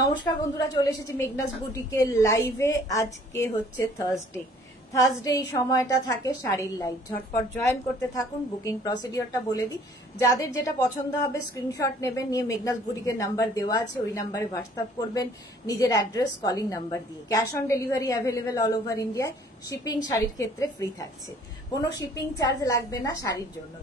নমস্কার বন্ধুরা, চলে এসেছি মেঘনাস বুটিকের লাইভে। আজকে হচ্ছে থার্সডে এই সময়টা থাকে শাড়ির লাইভ। ঝটপট জয়েন করতে থাকুন। বুকিং প্রসিডিওরটা বলে দিই, যাদের যেটা পছন্দ হবে স্ক্রিনশট নেবেন, নিয়ে মেঘনাস বুটিকের নাম্বার দেওয়া আছে, ওই নাম্বারে হোয়াটসঅ্যাপ করবেন নিজের অ্যাড্রেস, কলিং নাম্বার দিয়ে। Cash on delivery available all over ইন্ডিয়ায়। শিপিং শাড়ির ক্ষেত্রে ফ্রি থাকছে, কোনো শিপিং চার্জ লাগবে না শাড়ির জন্য।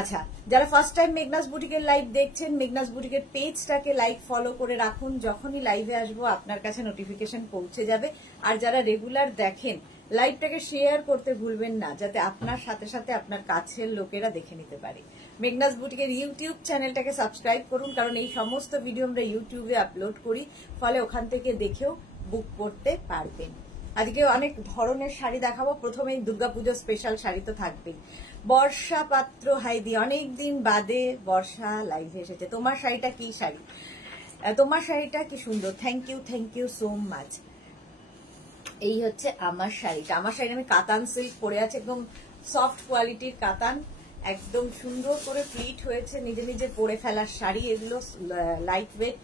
আচ্ছা, যারা ফার্স্ট টাইম মেঘনাস বুটিকের লাইভ দেখছেন, মেঘনাস বুটিকের পেজটাকে লাইক ফলো করে রাখুন। যখনই লাইভে আসবো আপনার কাছে নোটিফিকেশন পৌঁছে যাবে। আর যারা রেগুলার দেখেন, লাইভটাকে শেয়ার করতে ভুলবেন না, যাতে আপনার সাথে সাথে আপনার কাছের লোকেরা দেখে নিতে পারে। মেঘনাস বুটিকের ইউটিউব চ্যানেলটাকে সাবস্ক্রাইব করুন, কারণ এই সমস্ত ভিডিও আমরা ইউটিউবে আপলোড করি, ফলে ওখান থেকে দেখেও বুক করতে পারবেন। আজকে অনেক ধরনের শাড়ি দেখাবো। প্রথমেই দুর্গাপুজো স্পেশাল শাড়ি তো থাকবেই। বর্ষা পাত্র হাইদি, অনেকদিন বাদে বর্ষা লাইভে এসেছে। তোমার শাড়িটা কি শাড়ি? তোমার শাড়িটা কি সুন্দর, থ্যাংক ইউ সো মাচ। এই হচ্ছে আমার শাড়িটা। আমার শাড়ি আমি কাতান সিল্ক পরে আছে, একদম সফট কোয়ালিটির কাতান, একদম সুন্দর করে প্লিট হয়েছে, নিজে নিজে পরে ফেলার শাড়ি এগুলো, লাইট ওয়েট।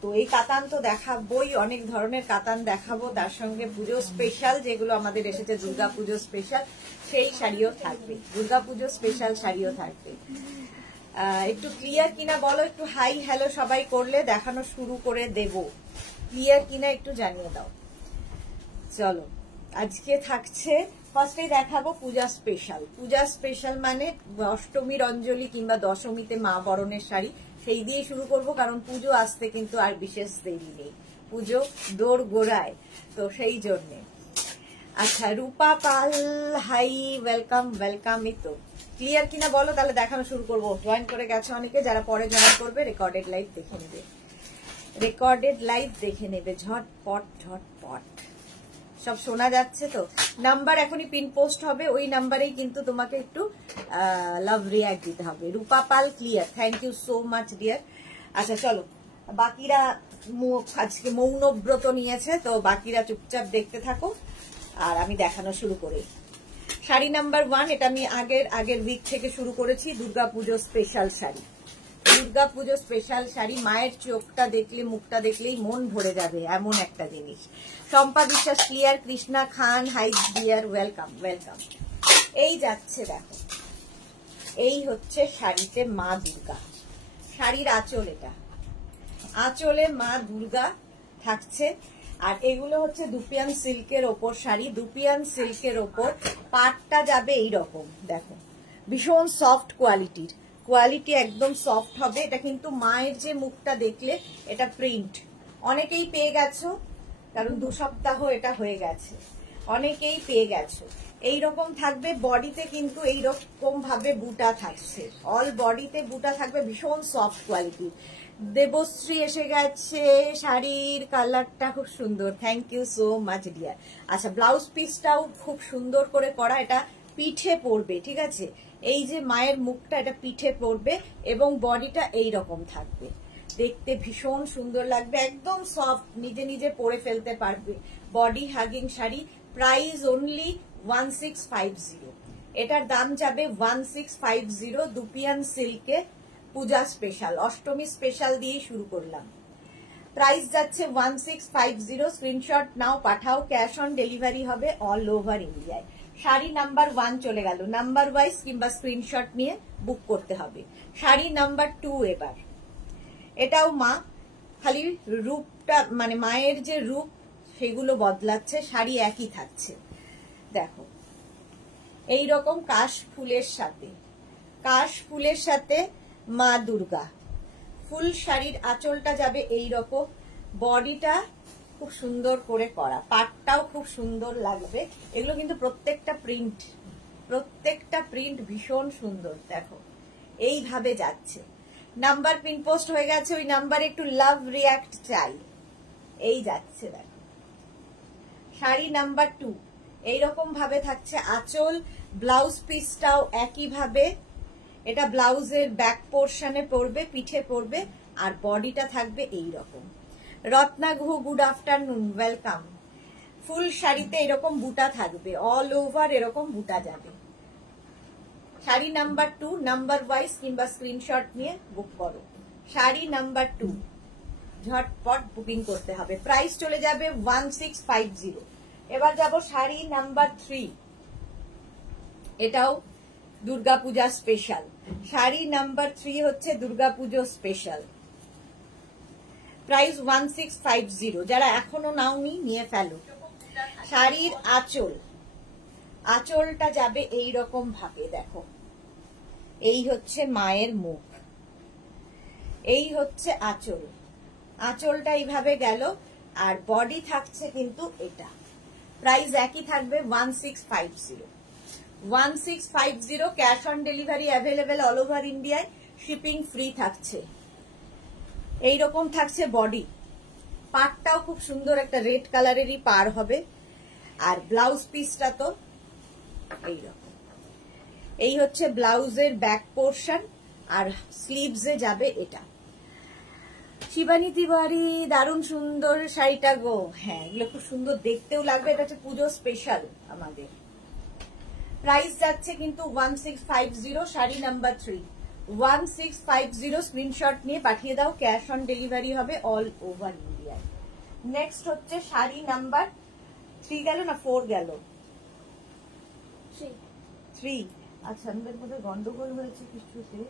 তো এই কাতান তো দেখাবোই, অনেক ধরনের কাতান দেখাবো। তার সঙ্গে পুজো স্পেশাল যেগুলো আমাদের এসেছে, দুর্গা পুজো স্পেশাল সেই শাড়িও থাকবে, দুর্গা পুজো স্পেশাল শাড়িও থাকবে। একটু ক্লিয়ার কিনা বলো, একটু হাই হ্যালো সবাই করলে দেখানো শুরু করে দেব। ক্লিয়ার কিনা একটু জানিয়ে দাও। চলো, আজকে থাকছে, ফার্স্টেই দেখাবো পূজা স্পেশাল। পূজা স্পেশাল মানে অষ্টমীর অঞ্জলি কিংবা দশমীতে মা বরণের শাড়ি, সেই দিয়ে শুরু করব, কারণ পুজো আসতে কিন্তু আর বিশেষ দেরি নেই, পুজো দোর গোড়ায়, তো সেই জন্যে। আচ্ছা, রূপা পাল হাই, ওয়েলকাম। এই তো ক্লিয়ার কিনা বলো, তাহলে দেখানো শুরু করবো। জয়েন করে গেছে অনেকে, যারা পরে জয়েন করবে রেকর্ডেড লাইভ দেখে নেবে, ঝটপট। সব শোনা যাচ্ছে তো? নাম্বার এখনই পিন পোস্ট হবে, ওই নাম্বারেই কিন্তু তোমাকে একটু লাভ রিয়াক্ট দিতে হবে। Rupa Pal clear, thank you so much dear. আচ্ছা চলো, বাকিরা আজকে মৌনব্রত নিয়েছে, তো বাকিরা চুপচাপ দেখতে থাকো আর আমি দেখানো শুরু করি। শাড়ি নাম্বার 1, এটা আমি আগের উইক থেকে শুরু করেছি। Durga Puja special sari, Durga Puja special sari. মায়ের চোখটা দেখলে, মুখটা দেখলেই মন ভরে যাবে, এমন একটা জিনিস। শম্পা বিশ্বাস ক্লিয়ার, কৃষ্ণা খান হাই ডিয়ার, ওয়েলকাম। এই যাচ্ছে, দেখো এই হচ্ছে শাড়িতে মা দুর্গা, শাড়ির আঁচল, এটা আঁচলে মা দুর্গা থাকছে। আর এগুলো হচ্ছে দুপিয়ান সিল্কের ওপর শাড়ি, দুপিয়ান সিল্কের ওপর পাটটা যাবে এইরকম, দেখো ভীষণ সফট কোয়ালিটির, কোয়ালিটি একদম সফট হবে। এটা কিন্তু মায়ের যে মুখটা দেখলে, এটা প্রিন্ট অনেকেই পেয়ে গেছো, কারণ 2 সপ্তাহ এটা হয়ে গেছে, অনেকেই পেয়ে গেছো। এইরকম থাকবে, বডিতে কিন্তু এইরকম ভাবে বুটা থাকছে, অল বডিতে বুটা থাকবে, ভীষণ সফট কোয়ালিটির। দেবশ্রী এসে গেছে, শাড়ির কালারটা খুব সুন্দর, thank you so much dear. আচ্ছা, ব্লাউজ পিসটাও খুব সুন্দর করে করা, এটা পিঠে পড়বে, ঠিক আছে? এই যে মায়ের মুখটা, এটা পিঠে পড়বে এবং বডিটা এইরকম থাকবে, দেখতে ভীষণ সুন্দর লাগবে, একদম সফট, নিজে নিজে পরে ফেলতে পারবে। Body hugging sari, price only 1650। এটার দাম যাবে 1650। দুপিয়ান সিল্কে পূজা স্পেশাল, অষ্টমী স্পেশাল দিয়ে শুরু করলাম। প্রাইস যাচ্ছে 1650। স্ক্রিনশট নাও, পাঠাও, ক্যাশ অন ডেলিভারি হবে অল ওভার ইন্ডিয়ায়। শাড়ি নাম্বার 1 চলে গেল, নাম্বার ওয়াইজ কিংবা স্ক্রিনশট নিয়ে বুক করতে হবে। শাড়ি নাম্বার 2 এবার, এটাও মা, খালি রূপটা মানে মায়ের যে রূপ সেগুলো বদলাচ্ছে, শাড়ি একই থাকছে। দেখো এই রকম কাশ ফুলের সাথে মা দুর্গা, ফুল শাড়ির আঁচলটা যাবে এই রকম, বডিটা খুব সুন্দর করে করা, পাটটাও খুব সুন্দর লাগবে। এগুলো কিন্তু প্রত্যেকটা প্রিন্ট ভীষণ সুন্দর, দেখো এইভাবে যাচ্ছে। নাম্বার পিন পোস্ট হয়ে গেছে, ওই নাম্বারে একটু লাভ রিয়াক্ট চাই। এই যাচ্ছে, দেখো শাড়ি নাম্বার 2 এইরকম ভাবে থাকছে আঁচল, ব্লাউজ পিসটাও একই ভাবে, এটা ব্লাউজের ব্যাক পোর্শনে পড়বে, পিঠে পড়বে, আর বডিটা থাকবে এইরকম। Ratna Guha good afternoon, welcome. Full শাড়িতে এরকম বুটা থাকবে, অল ওভার এরকম বুটা যাবে। শাড়ি নাম্বার 2, নাম্বার ওয়াইজ কিংবা স্ক্রিনশট নিয়ে বুক করো। শাড়ি নাম্বার 2 ঝটপট বুকিং করতে হবে। প্রাইস চলে যাবে 1650। এবার যাব শাড়ি নাম্বার 3, এটাও দুর্গাপূজা স্পেশাল। শাড়ি নাম্বার 3 হচ্ছে দুর্গাপুজো স্পেশাল। প্রাইস 1650। যারা এখনো নাওনি নিয়ে ফেলো। শাড়ির আঁচল, আঁচলটা যাবে এই রকম ভাবে, দেখো এই হচ্ছে মায়ের মুখ, এই হচ্ছে আঁচল, আঁচলটা এইভাবে গেল, আর বডি থাকছে কিন্তু এটা। প্রাইস একই থাকবে 1650। 1650, cash on delivery available all over ইন্ডিয়ায়, শিপিং ফ্রি থাকছে। এইরকম থাকছে বডি, পাড়টাও খুব সুন্দর একটা রেড কালারেরই পাড় হবে, আর ব্লাউজ পিসটা তো এইরকম। এই হচ্ছে ব্লাউজের ব্যাক পোর্শন, আর স্লিভসে যাবে এটা। শিবানী তিওয়ারি, দারুণ সুন্দর শাড়িটা গো। হ্যাঁ, এগুলো খুব সুন্দর দেখতেও লাগবে, এটা হচ্ছে পুজো স্পেশাল আমাদের। প্রাইস যাচ্ছে কিন্তু 1650, শাড়ি নাম্বার 3 1650। স্ক্রিনশট নিয়ে পাঠিয়ে দাও, ক্যাশ অন ডেলিভারি হবে অল ওভার ইন্ডিয়ায়। নেক্সট হচ্ছে শাড়ি নাম্বার 3 গেল না 4 গেল? 3। আচ্ছা, আমাদের মধ্যে গন্ডগোল হয়েছে কিছুতে।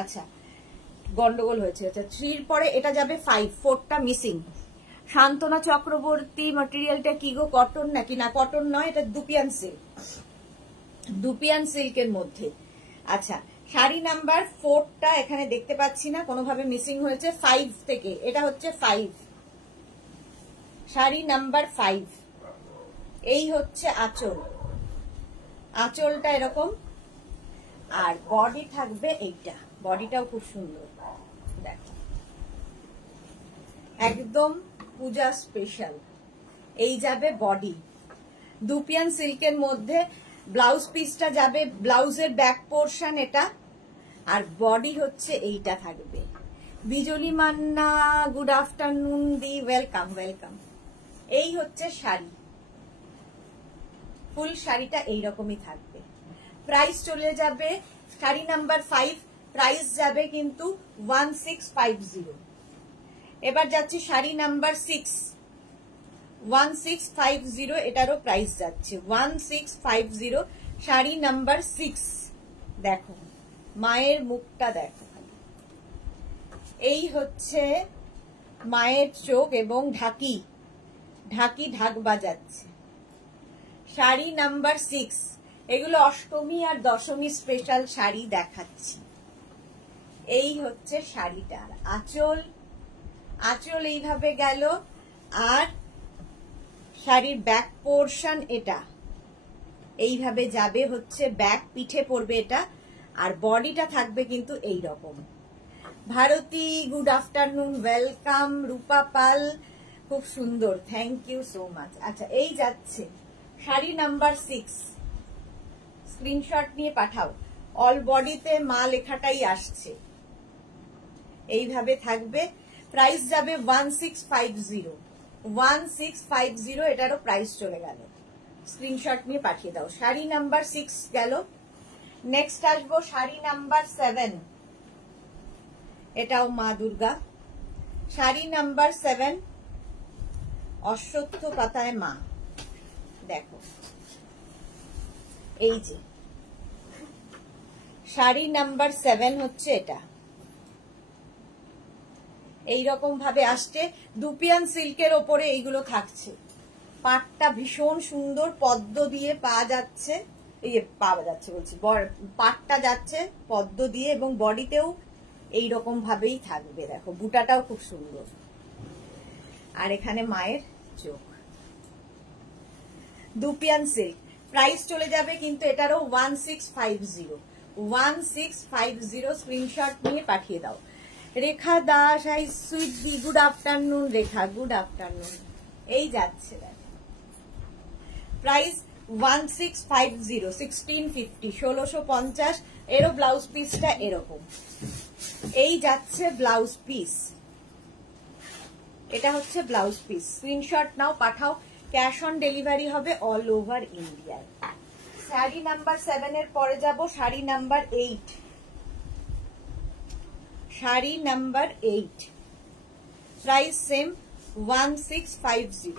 আচ্ছা, গন্ডগোল হয়েছে। আচ্ছা, 3 পরে এটা যাবে 5, 4টা মিসিং। শান্তনা চক্রবর্তী, ম্যাটেরিয়ালটা কি গো, কটন নাকি? না, কটন নয়, এটা দুপিয়ান সিল্ক, দুপিয়ান সিল্কের মধ্যে। আচ্ছা, শাড়ি নাম্বার 4টা এখানে দেখতে পাচ্ছি না, কোনোভাবে মিসিং হয়েছে। 5 থেকে এটা হচ্ছে 5, শাড়ি নাম্বার 5। এই হচ্ছে আঁচল, আঁচলটা এরকম, আর বডি থাকবে এইটা, বডিটাও খুব সুন্দর, দেখো একদম পূজা স্পেশাল। এই যাবে বডি, দুপিয়ান সিল্কের মধ্যে। ব্লাউজ পিসটা যাবে, ব্লাউজের ব্যাক পোর্শন এটা, আর বডি হচ্ছে এইটা থাকবে। বিজলি মান্না, গুড আফটারনুন দি, ওয়েলকাম ওয়েলকাম। এই হচ্ছে শাড়ি, ফুল শাড়িটা এইরকমই থাকবে। প্রাইস চলে যাবে শাড়ি নাম্বার 5, প্রাইস যাবে কিন্তু 1650। এবার যাচ্ছি শাড়ি নাম্বার 6, 1650, এটারও প্রাইস যাচ্ছে 1650। শাড়ি নাম্বার 6, দেখো মায়ের মুখটা, দেখো এই হচ্ছে মায়ের চোখ এবং ঢাকি, ঢাকি ঢাক বাজাচ্ছে। শাড়ি নাম্বার 6, এগুলো অষ্টমী আর দশমী স্পেশাল শাড়ি দেখাচ্ছি। এই হচ্ছে শাড়িটার আঁচল, আঁচল এইভাবে গেল, আর শাড়ির ব্যাক পোর্শন এটা এইভাবে যাবে, হচ্ছে ব্যাক পিঠে পড়বে এটা, আর বডিটা থাকবে কিন্তু এই রকম। Bharati, good afternoon, welcome. Rupa Pal, খুব সুন্দর, থ্যাংক ইউ সো মাচ। আচ্ছা, এই যাচ্ছে শাড়ি নাম্বার 6, স্ক্রিনশট নিয়ে পাঠাও। অল বডিতে মা লেখাটাই আসছে, এইভাবে থাকবে। প্রাইস যাবে 1650, 1650, এটারও প্রাইস চলে গেল। স্ক্রিনশট নিয়ে পাঠিয়ে দাও। শাড়ি নাম্বার 6 গেল। নেক্সট আসবো শাড়ি নাম্বার 7, এটাও মা দুর্গা। শাড়ি নাম্বার 7, অশ্বত্থ পাতায় মা, দেখো এই যে শাড়ি নাম্বার 7 হচ্ছে এটা, এইরকম ভাবে আসছে। দুপিয়ান সিল্কের ওপরে এইগুলো থাকছে। পাটটা ভীষণ সুন্দর, পদ্ম দিয়ে পাওয়া যাচ্ছে, পাওয়া যাচ্ছে বলছি, পাটটা যাচ্ছে পদ্ম দিয়ে, এবং বডিতেও এইরকম ভাবেই থাকবে, দেখো বুটাটাও খুব সুন্দর, আর এখানে মায়ের চোখ। দুপিয়ান সিল্ক, প্রাইস চলে যাবে কিন্তু এটারও 1650, 1650। স্ক্রিনশট নিয়ে পাঠিয়ে দাও। রেখা দাস, আই সুইট দি, good afternoon Rekha, good afternoon. এই যাচ্ছে, প্রাইস 1650, 1650, 1650। এরও ব্লাউজ পিসটা এরকম, এই যাচ্ছে ব্লাউজ পিস, এটা হচ্ছে ব্লাউজ পিস। স্ক্রিনশট নাও, পাঠাও, ক্যাশ অন ডেলিভারি হবে অল ওভার ইন্ডিয়ায়। শাড়ি নাম্বার 7 এর পরে যাব sari number 8, sari number 8, price same 1650,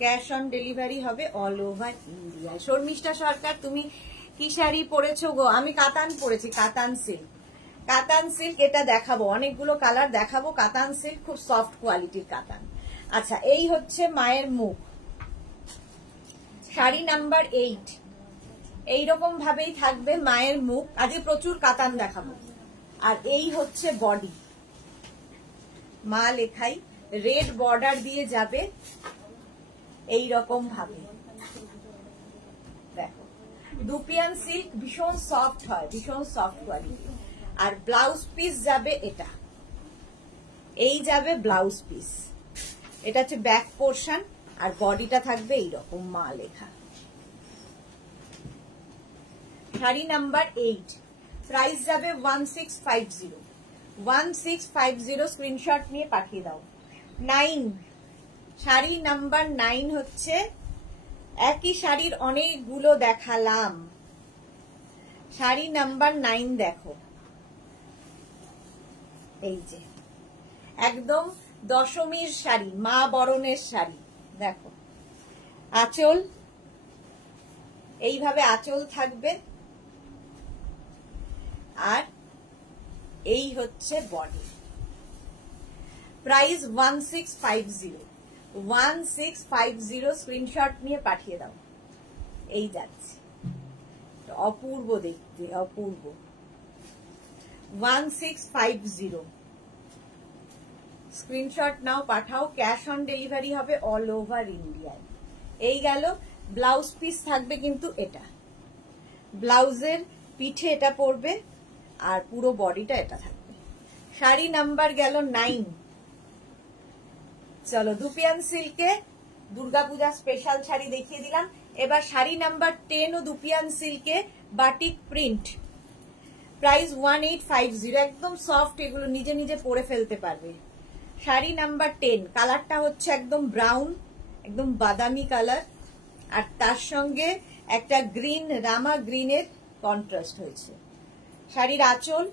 cash on delivery হবে অল ওভার ইন্ডিয়া। শর্মিষ্ঠা সরকার, তুমি কি শাড়ি পরেছো গো? আমি কাতান পরেছি, কাতান সিল্ক। কাতান সিল্ক এটা দেখাবো, অনেকগুলো কালার দেখাবো। কাতান সিল্ক খুব সফট কোয়ালিটির কাতান। আচ্ছা, এই হচ্ছে মায়ের মুখ, শাড়ি নাম্বার 8, এইরকম ভাবেই থাকবে মায়ের মুখ। আজকে প্রচুর কাতান দেখাবো। আর এই হচ্ছে বডি, মা লেখাই রেড বর্ডার দিয়ে যাবে এই রকম ভাবে। দেখো, দুপিয়ান সিল্ক ভীষণ সফট হয়, ভীষণ সফট কোয়ালিটি। আর ব্লাউজ পিস যাবে এটা, এই যাবে ব্লাউজ পিস। এটা হচ্ছে ব্যাক পোর্শন, আর বডিটা থাকবে এইরকম মা লেখা। শাড়ি নাম্বার 8, প্রাইস যাবে 1650, 1650। স্ক্রিনশট নিয়ে পাঠিয়ে দাও। 9, শাড়ি নাম্বার 9 হচ্ছে, একই শাড়ির অনেকগুলো দেখালাম। শাড়ি নাম্বার 9 দেখো, এই যে একদম দশমীর শাড়ি, মা বরণের শাড়ি। দেখো আঁচল, এইভাবে আঁচল থাকবে, আর এই হচ্ছে বডি। প্রাইস 1650, 1650। স্ক্রিনশট নিয়ে পাঠিয়ে দাও। এই যাচ্ছে, অপূর্ব দেখতে, অপূর্ব। 1650, স্ক্রিনশট নাও, পাঠাও। ক্যাশ অন ডেলিভারি হবে অল ওভার ইন্ডিয়ায়। এই গেল। ব্লাউজ পিস থাকবে কিন্তু এটা, ব্লাউজের পিঠে এটা পড়বে, আর পুরো বডিটা এটা থাকবে। শাড়ি নাম্বার গেল 9। চলো, দুপিয়ান সিল্কে দুর্গাপূজা স্পেশাল শাড়ি দেখিয়ে দিলাম। এবার শাড়ি নাম্বার 10 ও দুপিয়ান সিল্কে বাটিক প্রিন্ট, প্রাইস 1850। একদম সফট, এগুলো নিজে নিজে পরে ফেলতে পারবে। শাড়ি নাম্বার 10, কালারটা হচ্ছে একদম ব্রাউন, একদম বাদামি কালার, আর তার সঙ্গে একটা গ্রিন, রামা গ্রিনের কন্ট্রাস্ট হয়েছে। শাড়ির আঁচল,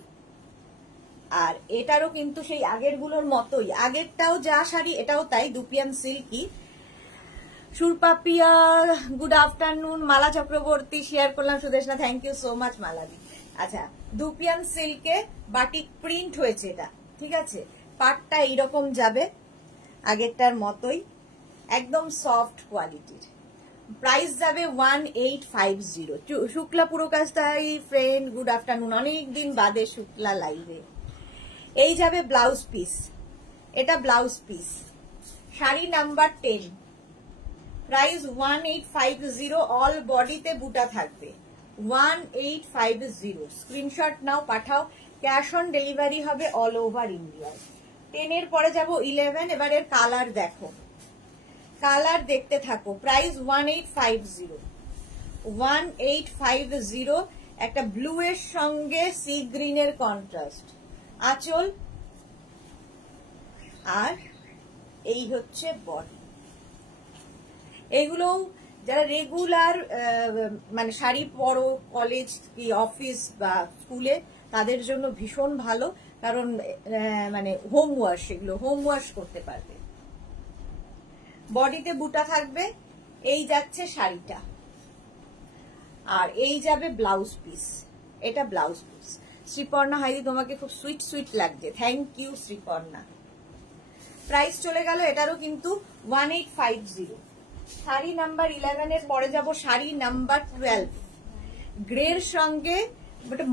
আর এটারও কিন্তু সেই আগের গুলোর মতোই, আগেরটাও যা শাড়ি এটাও তাই, dupion silky. Surpapiya, good afternoon. Mala Chakraborty share করলাম, Sudeshna, thank you so much মালাদি। আচ্ছা, দুপিয়ান সিল্কে বাটিক প্রিন্ট হয়েছে এটা, ঠিক আছে। পাটটা এইরকম যাবে, আগেরটার মতোই, একদম সফট কোয়ালিটির। প্রাইস যাবে 1850। শুক্লা পুরকাস্তাই ফ্রেন্ড, গুড আফটারনুন, অনেকদিন বাদে শুক্লা লাইভে। এই যাবে ব্লাউজ পিস, এটা blouse piece. Sari number 10, price 1850। All বডিতে বুটা থাকবে, 1850। স্ক্রিনশট নাও, পাঠাও। ক্যাশ অন ডেলিভারি হবে অল ওভার ইন্ডিয়ায়। 10 এর পরে যাব 11। এবার এর কালার দেখো, কালার দেখতে থাকো। প্রাইস 1850, 1850। একটা ব্লু এর সঙ্গে সি গ্রিনের কন্ট্রাস্ট, আঁচল, আর এই হচ্ছে বডি। এগুলো যারা রেগুলার মানে শাড়ি পরো, কলেজ কি অফিস বা স্কুলে, তাদের জন্য ভীষণ ভালো, কারণ মানে হোম ওয়াশ, এগুলো হোম ওয়াশ করতে পারবে। বডিতে বুটা থাকবে, এই যাচ্ছে শাড়িটা, আর এই যাবে ব্লাউজ পিস, এটা ব্লাউজ পিস। শ্রীপর্ণা হাইদি, তোমাকে খুব সুইট সুইট লাগছে, থ্যাংক ইউ শ্রীপর্ণা। প্রাইস চলে গেল এটারও কিন্তু 1850। শাড়ি নাম্বার 11 এর পরে যাব শাড়ি নাম্বার 12। গ্রের সঙ্গে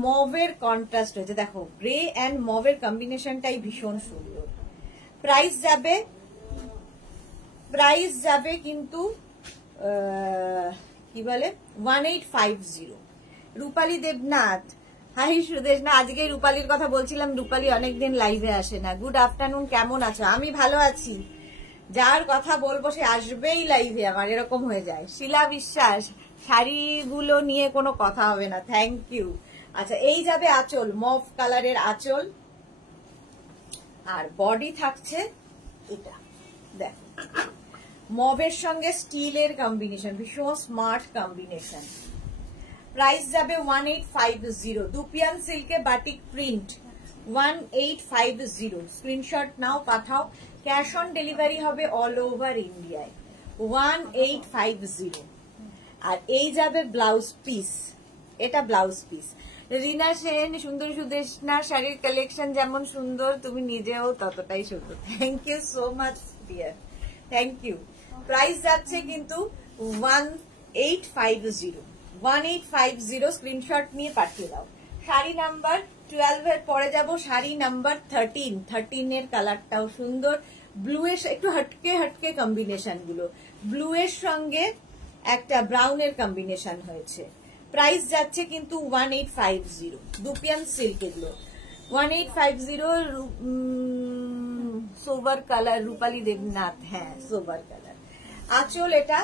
মভের কন্ট্রাস্ট হয়েছে, দেখো গ্রে অ্যান্ড মভের কম্বিনেশনটাই ভীষণ সুন্দর। প্রাইস যাবে কিন্তু কি বলে 1850। রূপালী দেবনাথ, হাই সুদেশ না, আজকে রূপালীর কথা বলছিলাম, রূপালী অনেকদিন লাইভে আসে না। গুড আফটারনুন, কেমন আছো? আমি ভালো আছি, যার কথা বলবো সে আসবেই লাইভে, আমার এরকম হয়ে যায়। শিলা বিশ্বাস, শাড়িগুলো নিয়ে কোনো কথা হবে না, থ্যাংক ইউ। আচ্ছা, এই যাবে আঁচল, মভ কালারের আঁচল, আর বডি থাকছে এটা। দেখো, মভের সঙ্গে স্টিলের কম্বিনেশন, ভীষণ স্মার্ট কম্বিনেশন। প্রাইস যাবে 1850। দুপিয়ান সিল্কে বাটিক প্রিন্ট 1850। স্ক্রিনশট নাও, পাঠাও। ক্যাশ অন ডেলিভারি হবে অল ওভার ইন্ডিয়ায় 1850। আর এই যাবে ব্লাউজ পিস, এটা ব্লাউজ পিস। রিনা সেন, সুন্দর সুদেশনা শাড়ির কালেকশন যেমন সুন্দর তুমি নিজেও ততটাই সুন্দর। Thank you so much dear, thank you. Price যাচ্ছে কিন্তু 1850, 1850। স্ক্রিনশট নিয়ে পাঠিয়ে দাও। শাড়ি নাম্বার 12 এর পরে যাব শাড়ি নাম্বার 13। 13 এর কালারটাও সুন্দর, ব্লু এর একটু হটকে হটকে কম্বিনেশন গুলো, ব্লু এর সঙ্গে একটা ব্রাউনের কম্বিনেশন হয়েছে। প্রাইস যাচ্ছে কিন্তু 1850। দুপিয়ান সিল্ক এগুলো 1850। সোবার কালার, রূপালী দেবনাথ, হ্যাঁ সোবার কালার। আঁচল এটা,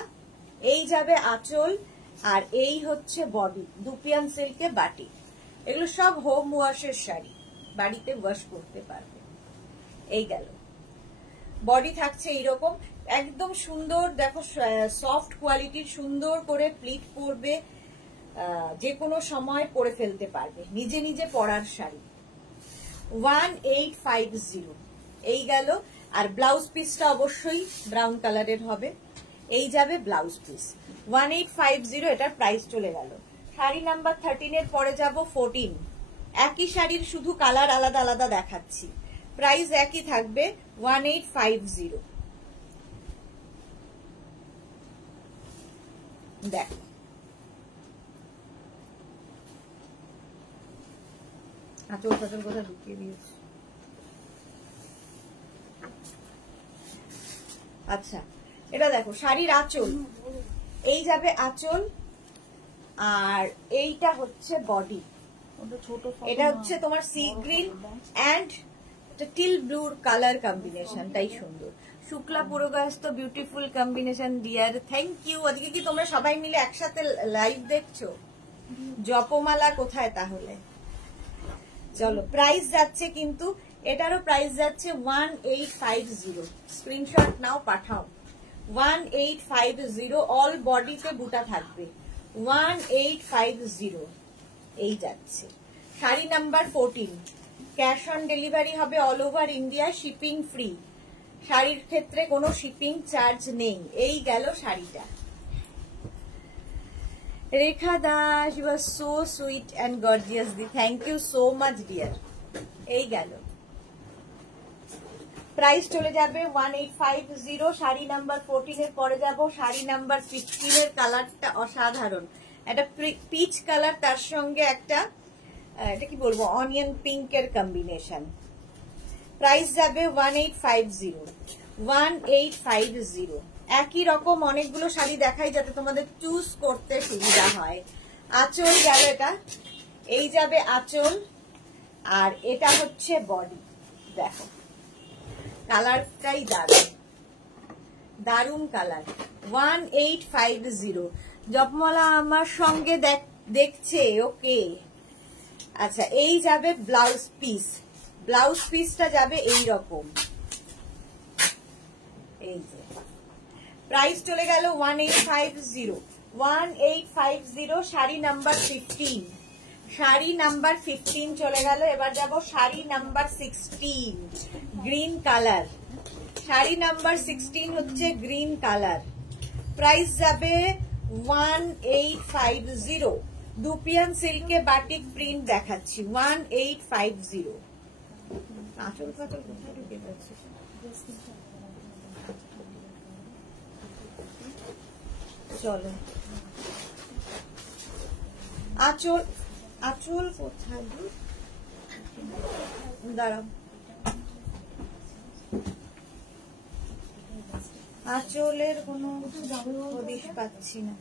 এই যাবে আঁচল, আর এই হচ্ছে বডি। দুপিয়ান সিল্কে বাটি, এগুলো সব হোম ওয়াশের শাড়ি, বাড়িতে ওয়াশ করতে পারবে। এই গেল, বডি থাকছে এইরকম একদম সুন্দর, দেখো সফট কোয়ালিটির, সুন্দর করে প্লিট করবে, যে কোনো সময় পরে ফেলতে পারবে, নিজে নিজে পরার শাড়ি। 1850 এই গেল। আর ব্লাউজ পিসটা অবশ্যই ব্রাউন কালারের হবে, এই যাবে ব্লাউজ পিস 1850। এটার প্রাইস চলে গেল। শাড়ি নাম্বার 13 এর পরে যাব 14। একই শাড়ির শুধু কালার আলাদা আলাদা দেখাচ্ছি, প্রাইস একই থাকবে 1850। দেখো আঁচল ফাচল কোথায় ঢুকিয়ে দিয়েছি। আচ্ছা, এটা দেখো শাড়ির আঁচল, এই যাবে আঁচল, আর এইটা হচ্ছে বডি। এটা হচ্ছে তোমার সি গ্রিন অ্যান্ড টিল ব্লুর কালার কম্বিনেশনটাই সুন্দর। শুক্লা পুরোগাস্ত beautiful combination dear, thank you. আজকে কি তোমরা সবাই মিলে একসাথে লাইভ দেখছো? জপমালা কোথায় তাহলে? চলো, প্রাইস যাচ্ছে কিন্তু এটারও প্রাইস যাচ্ছে 1850। স্ক্রিনশট নাও, পাঠাও। 1850, অল বডিতে বুটা থাকবে 1850। এই যাচ্ছে sari number 14। Cash on delivery হবে all over India, shipping free. শাড়ির ক্ষেত্রে কোনো শিপিং চার্জ নেই। এই গেল শাড়িটা। Rekha Das, you are so sweet and gorgeous দি, thank you so much dear. এই গেল, প্রাইস চলে যাবে 1850। শাড়ি নাম্বার 14 এর পরে যাব শাড়ি নাম্বার 15 এর কালারটা অসাধারণ, একটা পিচ কালার, তার সঙ্গে একটা এটা কি বলবো অনিয়ন পিঙ্কের কম্বিনেশন। প্রাইস যাবে 1850, 1850। একই রকম অনেকগুলো শাড়ি দেখাই যাতে তোমাদের চুজ করতে সুবিধা হয়। আঁচল গেল এটা, এই যাবে আঁচল, আর এটা হচ্ছে বডি। দেখো কালারটাই দারুণ, দারুণ কালার। 1850। জপমালা আমার সঙ্গে দেখছে, ওকে। আচ্ছা, এই যাবে ব্লাউজ পিস, ব্লাউজ পিসটা যাবে এই রকম। এই যে প্রাইস চলে গেল 1850, 1850। শাড়ি নাম্বার 15, শাড়ি নাম্বার 15 চলে গেল। এবার যাব sari number 16, green colour. Sari number 16 হচ্ছে গ্রিন কালার, প্রাইস যাবে 1850। দুপিয়ান সিল্কে বাটিক প্রিন্ট দেখাচ্ছি 1850। আঁচল ফাচল কোথায় ঢুকে যাচ্ছে? চলো, আঁচল, আঁচল কোথায়? দাঁড়াও, আঁচলের কোনো হদিশ পাচ্ছি না।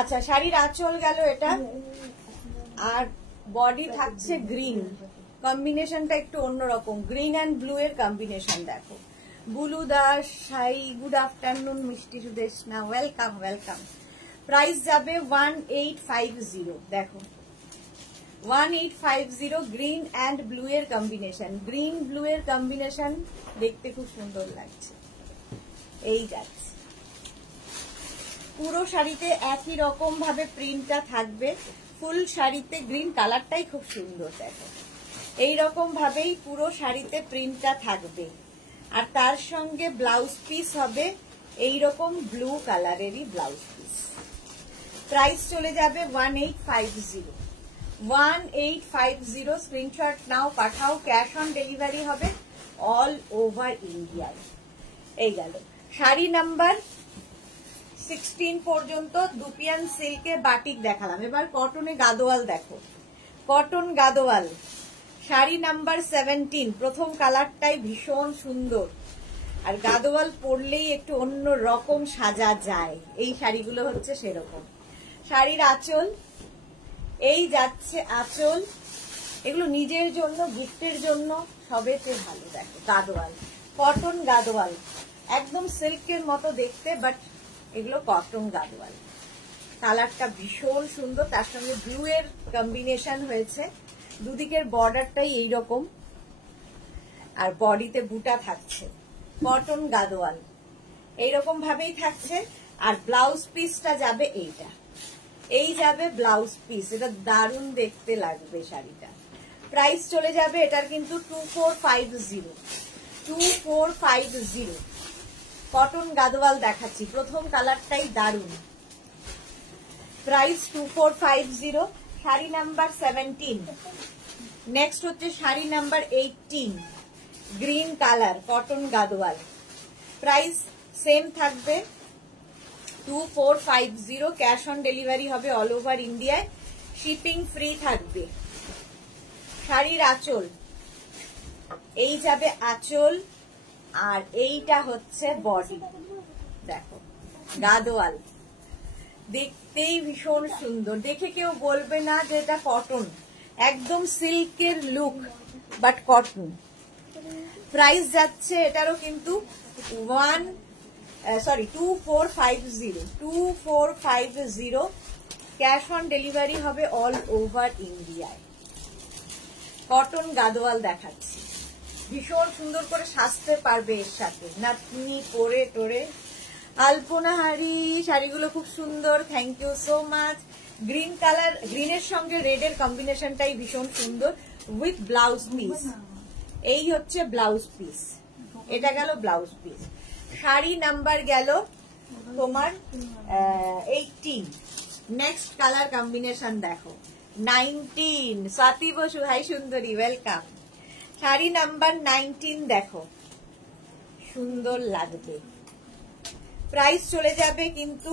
আচ্ছা, শাড়ির আঁচল গেল এটা, আর বডি থাকছে গ্রিন। কম্বিনেশনটা একটু অন্যরকম, গ্রিন অ্যান্ড ব্লু এর কম্বিনেশন। দেখো Bulu Das, hi, good afternoon. মিষ্টি সুদেশনা, ওয়েলকাম ওয়েলকাম। প্রাইস যাবে 1850। দেখো 1850 গ্রিন অ্যান্ড ব্লু এর কম্বিনেশন, গ্রিন ব্লু এর কম্বিনেশন দেখতে খুব সুন্দর লাগছে। এই যাচ্ছে পুরো শাড়িতে একই রকম ভাবে প্রিন্টটা থাকবে, ফুল শাড়িতে গ্রিন কালারটাই খুব সুন্দর, দেখো এইরকম ভাবেই পুরো শাড়িতে প্রিন্টটা থাকবে। আর তার সঙ্গে ব্লাউজ পিস হবে এইরকম ব্লু কালারেরই ব্লাউজ পিস। প্রাইস চলে যাবে 1850, 1850। স্ক্রিনশট নাও, পাঠাও, ক্যাশ অন ডেলিভারি হবে অল ওভার ইন্ডিয়ায়। এই গেল শাড়ি নাম্বার 16 পর্যন্ত দুপিয়ান সিল্কে বাটিক দেখালাম। এবার কটনে গাদোয়াল দেখো, কটন গাদোয়াল শাড়ি নাম্বার 17। প্রথম কালারটাই ভীষণ সুন্দর, আর গাদোয়াল পরলেই একটু অন্য রকম সাজা যায়। এই শাড়িগুলো হচ্ছে সেরকম। শাড়ির আঁচল, এই যাচ্ছে আঁচল, এগুলো নিজের জন্য, গিফটের জন্য সবেতে ভালো। দেখো গাদোয়াল, কটন গাদোয়াল, একদম সিল্কের মতো দেখতে, বাট এগুলো কটন গাদোয়াল। কালারটা ভীষণ সুন্দর, তার সঙ্গে ব্লু এর কম্বিনেশন হয়েছে। দুদিকের বর্ডারটাই এইরকম, আর বডিতে বুটা থাকছে। কটন গাদোয়াল এইরকম ভাবেই থাকছে। আর ব্লাউজ পিসটা যাবে এইটা, এই যাবে ব্লাউজ পিস। এটা দারুণ দেখতে লাগবে শাড়িটা। প্রাইস চলে যাবে এটার কিন্তু 2450, 2450। কটন গাদোয়াল দেখাচ্ছি, প্রথম কালারটাই দারুণ। প্রাইস 2450। শাড়ি নাম্বার 17। নেক্সট হচ্ছে sari number 18, green colour, cotton Gadwal. Price same থাকবে 2450। ক্যাশ অন ডেলিভারি হবে অল ওভার ইন্ডিয়ায়, শিপিং ফ্রি থাকবে। শাড়ির আঁচল, এই যাবে আঁচল, আর এইটা হচ্ছে বডি। দেখো গাদোয়াল দেখতেই ভীষণ সুন্দর, দেখে কেউ বলবে না যে এটা কটন, একদম সিল্কের লুক, বাট কটন। প্রাইস যাচ্ছে এটারও কিন্তু 2450, 2450। ক্যাশ অন ডেলিভারি হবে অল ওভার ইন্ডিয়ায়। কটন গাদোয়াল দেখাচ্ছি, ভীষণ সুন্দর করে সাজতে পারবে এর সাথে, নাতনি পরে টোরে। আলপনাহারি শাড়িগুলো খুব সুন্দর, thank you so much. Green colour, গ্রিনের সঙ্গে রেডের কম্বিনেশনটাই ভীষণ সুন্দর, উইথ ব্লাউজ পিস। এই হচ্ছে ব্লাউজ পিস, এটা গেল ব্লাউজ পিস। শাড়ি নাম্বার গেল তোমার 18। নেক্সট কালার কম্বিনেশন দেখো 19। স্বাতি বসু, হাই সুন্দরী, ওয়েলকাম। শাড়ি নাম্বার 19 দেখো, সুন্দর লাগবে। প্রাইস চলে যাবে কিন্তু,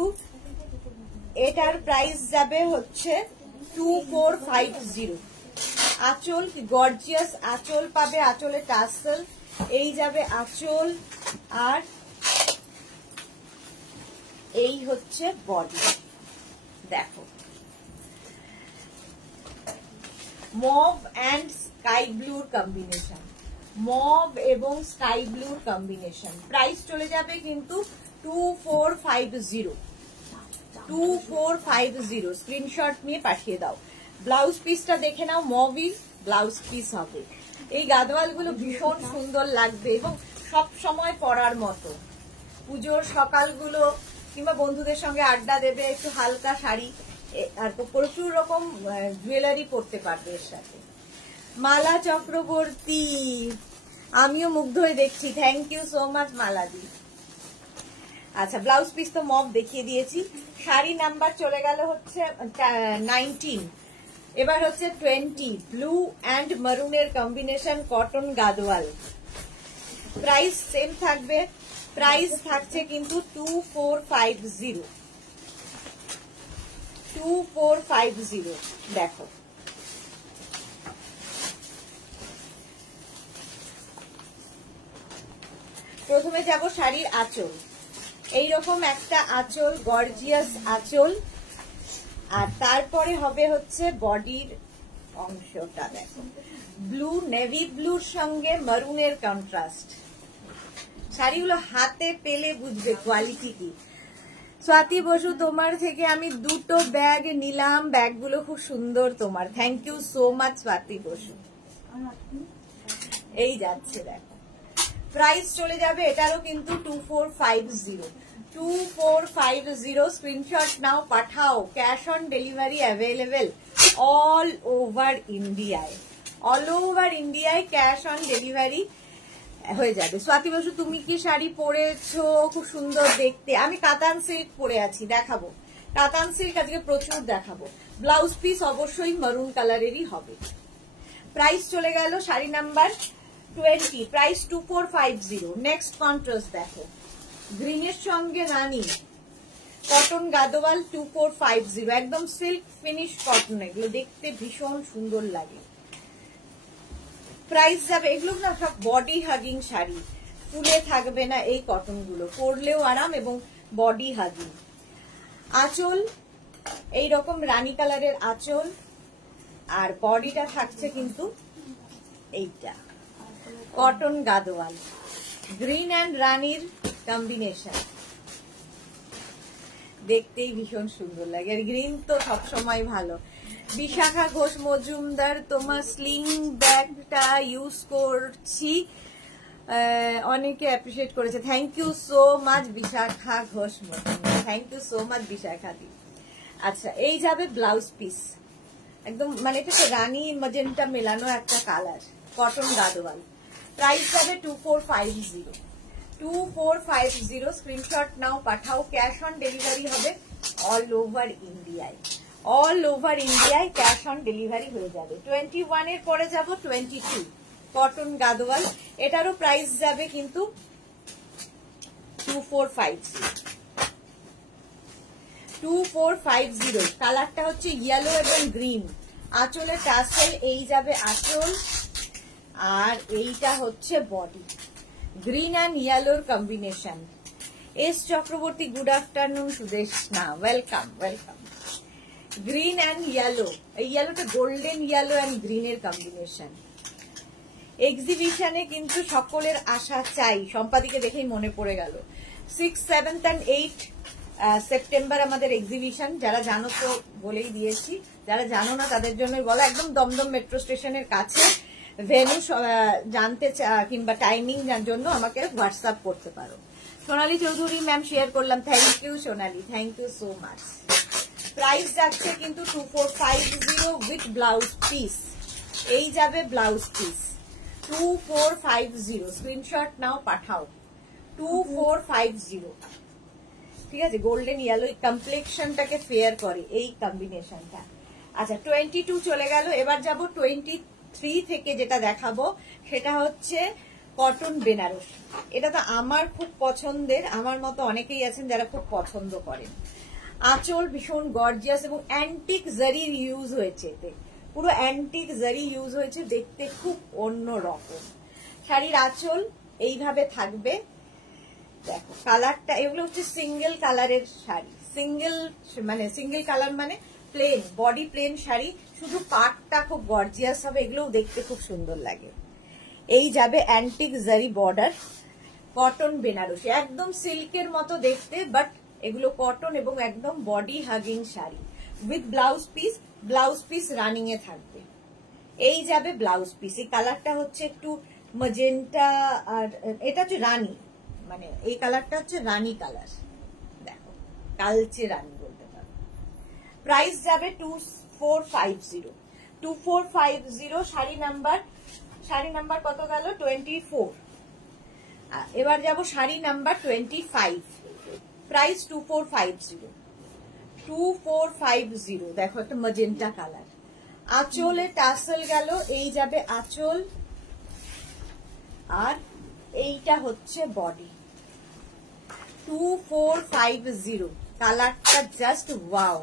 এটার প্রাইস যাবে হচ্ছে 2450। আঁচল গর্জিয়াস আঁচল পাবে, আঁচলে টাসেল, এই যাবে আঁচল, আর এই হচ্ছে বডি। দেখো মভ অ্যান্ড স্কাই ব্লুর কম্বিনেশন, মভ এবং স্কাই ব্লুর কম্বিনেশন। প্রাইস চলে যাবে কিন্তু 2450, 2450। স্ক্রিনশট নিয়ে পাঠিয়ে দাও। ব্লাউজ পিসটা দেখে নাও, মভি ব্লাউজ পিস হবে। এই গাদোয়ালগুলো ভীষণ সুন্দর লাগবে এবং সব সময় পরার মতো। পুজোর সকালগুলো কিংবা বন্ধুদের সঙ্গে আড্ডা দেবে, একটু হালকা শাড়ি, আর প্রচুর রকম জুয়েলারি পরতে পারবে এর সাথে। মালা চক্রবর্তী, আমিও মুগ্ধ হয়ে দেখছি, থ্যাংক ইউ সো মাচ মালাদি। আচ্ছা, ব্লাউজ পিস তো মব দেখিয়ে দিয়েছি। শাড়ি নাম্বার চলে গেল হচ্ছে 19। এবার হচ্ছে 20, ব্লু অ্যান্ড মারুনের combination, cotton Gadwal. Price same থাকবে, প্রাইস থাকছে কিন্তু 2450, 2450। দেখো প্রথমে যাব শাড়ির আঁচল, এইরকম একটা আঁচল, গর্জিয়াস আঁচল, আর তারপরে হবে হচ্ছে বডির অংশটা। দেখো ব্লু, নেভি ব্লুর সঙ্গে মারুনের কন্ট্রাস্ট। শাড়িগুলো হাতে পেলে বুঝবে কোয়ালিটি কি। স্বাতি বসু, তোমার থেকে আমি দুটো ব্যাগ নিলাম, ব্যাগগুলো খুব সুন্দর তোমার। Thank you so much Swati Basu. এই যাচ্ছে দেখো, প্রাইস চলে যাবে এটারও কিন্তু 2450, 2450। স্ক্রিনশট নাও, পাঠাও। Cash on delivery available all over ইন্ডিয়ায়, অল ওভার ইন্ডিয়ায় ক্যাশ অন ডেলিভারি হয়ে যাবে। স্বাতি বসু, তুমি কি শাড়ি পরেছো? খুব সুন্দর দেখতে। আমি কাতান সিল্ক পরে আছি, দেখাবো। কাতান সিল্ক আজকে প্রচুর দেখাবো। ব্লাউজ পিস অবশ্যই মারুন কালারেরই হবে। প্রাইস চলে গেল শাড়ি নাম্বার 20, প্রাইস 2450। নেক্সট কন্ট্রাস্ট দেখো, গ্রিনের সঙ্গে রানী, কটন গাদোয়াল 2450, একদম সিল্ক ফিনিশ কটন, এগুলো দেখতে ভীষণ সুন্দর লাগে। প্রাইস যাবে, এগুলো না সব বডি হাগিং শাড়ি, ফুলে থাকবে না এই কটন গুলো, পরলেও আরাম এবং বডি হাগিং। আঁচল এইরকম রানী কালারের আঁচল, আর বডিটা থাকছে কিন্তু এইটা কটন গাদোয়াল, গ্রিন অ্যান্ড রানীর কম্বিনেশন, দেখতেই ভীষণ সুন্দর লাগে। আর গ্রিন তো সবসময় ভালো। বিশাখা ঘোষ মজুমদার, তোমার স্লিং ব্যাগটা ইউজ করছি, অনেকে অ্যাপ্রিসিয়েট করেছে। Thank you so much Bishakha Ghosh Majumdar, thank you so much Bishakha di. আচ্ছা, এই যাবে ব্লাউজ পিস, একদম মানে এটা তো রানী ম্যাজেন্টা মেলানো একটা কালার, কটন গাদোয়াল। প্রাইস যাবে 2450, 2450। স্ক্রিনশট নাও, পাঠাও। ক্যাশ অন ডেলিভারি হবে অল ওভার ইন্ডিয়ায়, অল ওভার ইন্ডিয়ায় ক্যাশ অন ডেলিভারি হয়ে যাবে। 21 এর পরে যাব 22, কটন গাদোয়াল, এটারও প্রাইস যাবে কিন্তু 2450, 2450। কালারটা হচ্ছে ইয়েলো এবং গ্রিন। আঁচলের টাসেল, এই যাবে আঁচল, আর এইটা হচ্ছে বডি, গ্রিন অ্যান্ড ইয়েলোর combination. S Chakraborty, good afternoon. Sudeshna, welcome welcome. Green and yellow, এই ইয়েলোটা গোল্ডেন ইয়েলো অ্যান্ড গ্রিনের কম্বিনেশন। এক্সিবিশনে কিন্তু সকলের আশা চাই, সম্পাদিকে দেখেই মনে পড়ে গেল। 6, 7 and 8 সেপ্টেম্বর আমাদের এক্সিবিশন। যারা জানো তো বলেই দিয়েছি, যারা জানো না তাদের জন্য বলা, একদম দমদম মেট্রো স্টেশনের কাছে। ভেন্যু জানতে কিংবা টাইমিং জন্য আমাকে হোয়াটসঅ্যাপ করতে পারো। সোনালী চৌধুরী ম্যাম শেয়ার করলাম, thank you Sonali, thank you so much. Price যাচ্ছে কিন্তু 2450 উইথ ব্লাউজ পিস। এই যাবে ব্লাউজ পিস 2450। স্ক্রিনশট নাও, পাঠাও। 2450, ঠিক আছে। গোল্ডেন ইয়েলো কমপ্লেক্সনটাকে ফেয়ার করে এই কম্বিনেশনটা। আচ্ছা, 22 চলে গেল। এবার যাব 23 থেকে যেটা দেখাবো সেটা হচ্ছে কটন বেনারসি। এটা তো আমার খুব পছন্দের, আমার মতো অনেকেই আছেন যারা খুব পছন্দ করেন। আঁচল ভীষণ গর্জিয়াস এবং অ্যান্টিক জারি ইউজ হয়েছে, এতে পুরো অ্যান্টিক জারি ইউজ হয়েছে, দেখতে খুব অন্য রকম। শাড়ির আঁচল এইভাবে থাকবে, দেখো কালারটা, এগুলো হচ্ছে সিঙ্গেল কালারের শাড়ি, সিঙ্গেল কালার মানে প্লেন, বডি প্লেন শাড়ি, শুধু পাটটা খুব গর্জিয়াস হবে, এগুলোও দেখতে খুব সুন্দর লাগে। এই যাবে অ্যান্টিক জারি বর্ডার, কটন বেনারসি, একদম সিল্কের মতো দেখতে, বাট এগুলো কটন এবং একদম body hugging sari with blouse piece. Blouse piece running এ থাকবে। এই যাবে ব্লাউজ পিস, এই কালারটা হচ্ছে একটু ম্যাজেন্টা, আর এটা হচ্ছে রানী, মানে এই কালারটা হচ্ছে রানী কালার, দেখো কালচে রানী বলতে পারো। প্রাইস যাবে 2450, 2450। শাড়ি নাম্বার কত গেল? 24। এবার যাব শাড়ি নাম্বার 25, প্রাইস 2450, 2450। দেখো একটা ম্যাজেন্টা কালার। আঁচলে টাসেল গেল, এই যাবে আঁচল, আর এইটা হচ্ছে বডি। 2450, কালারটা just wow,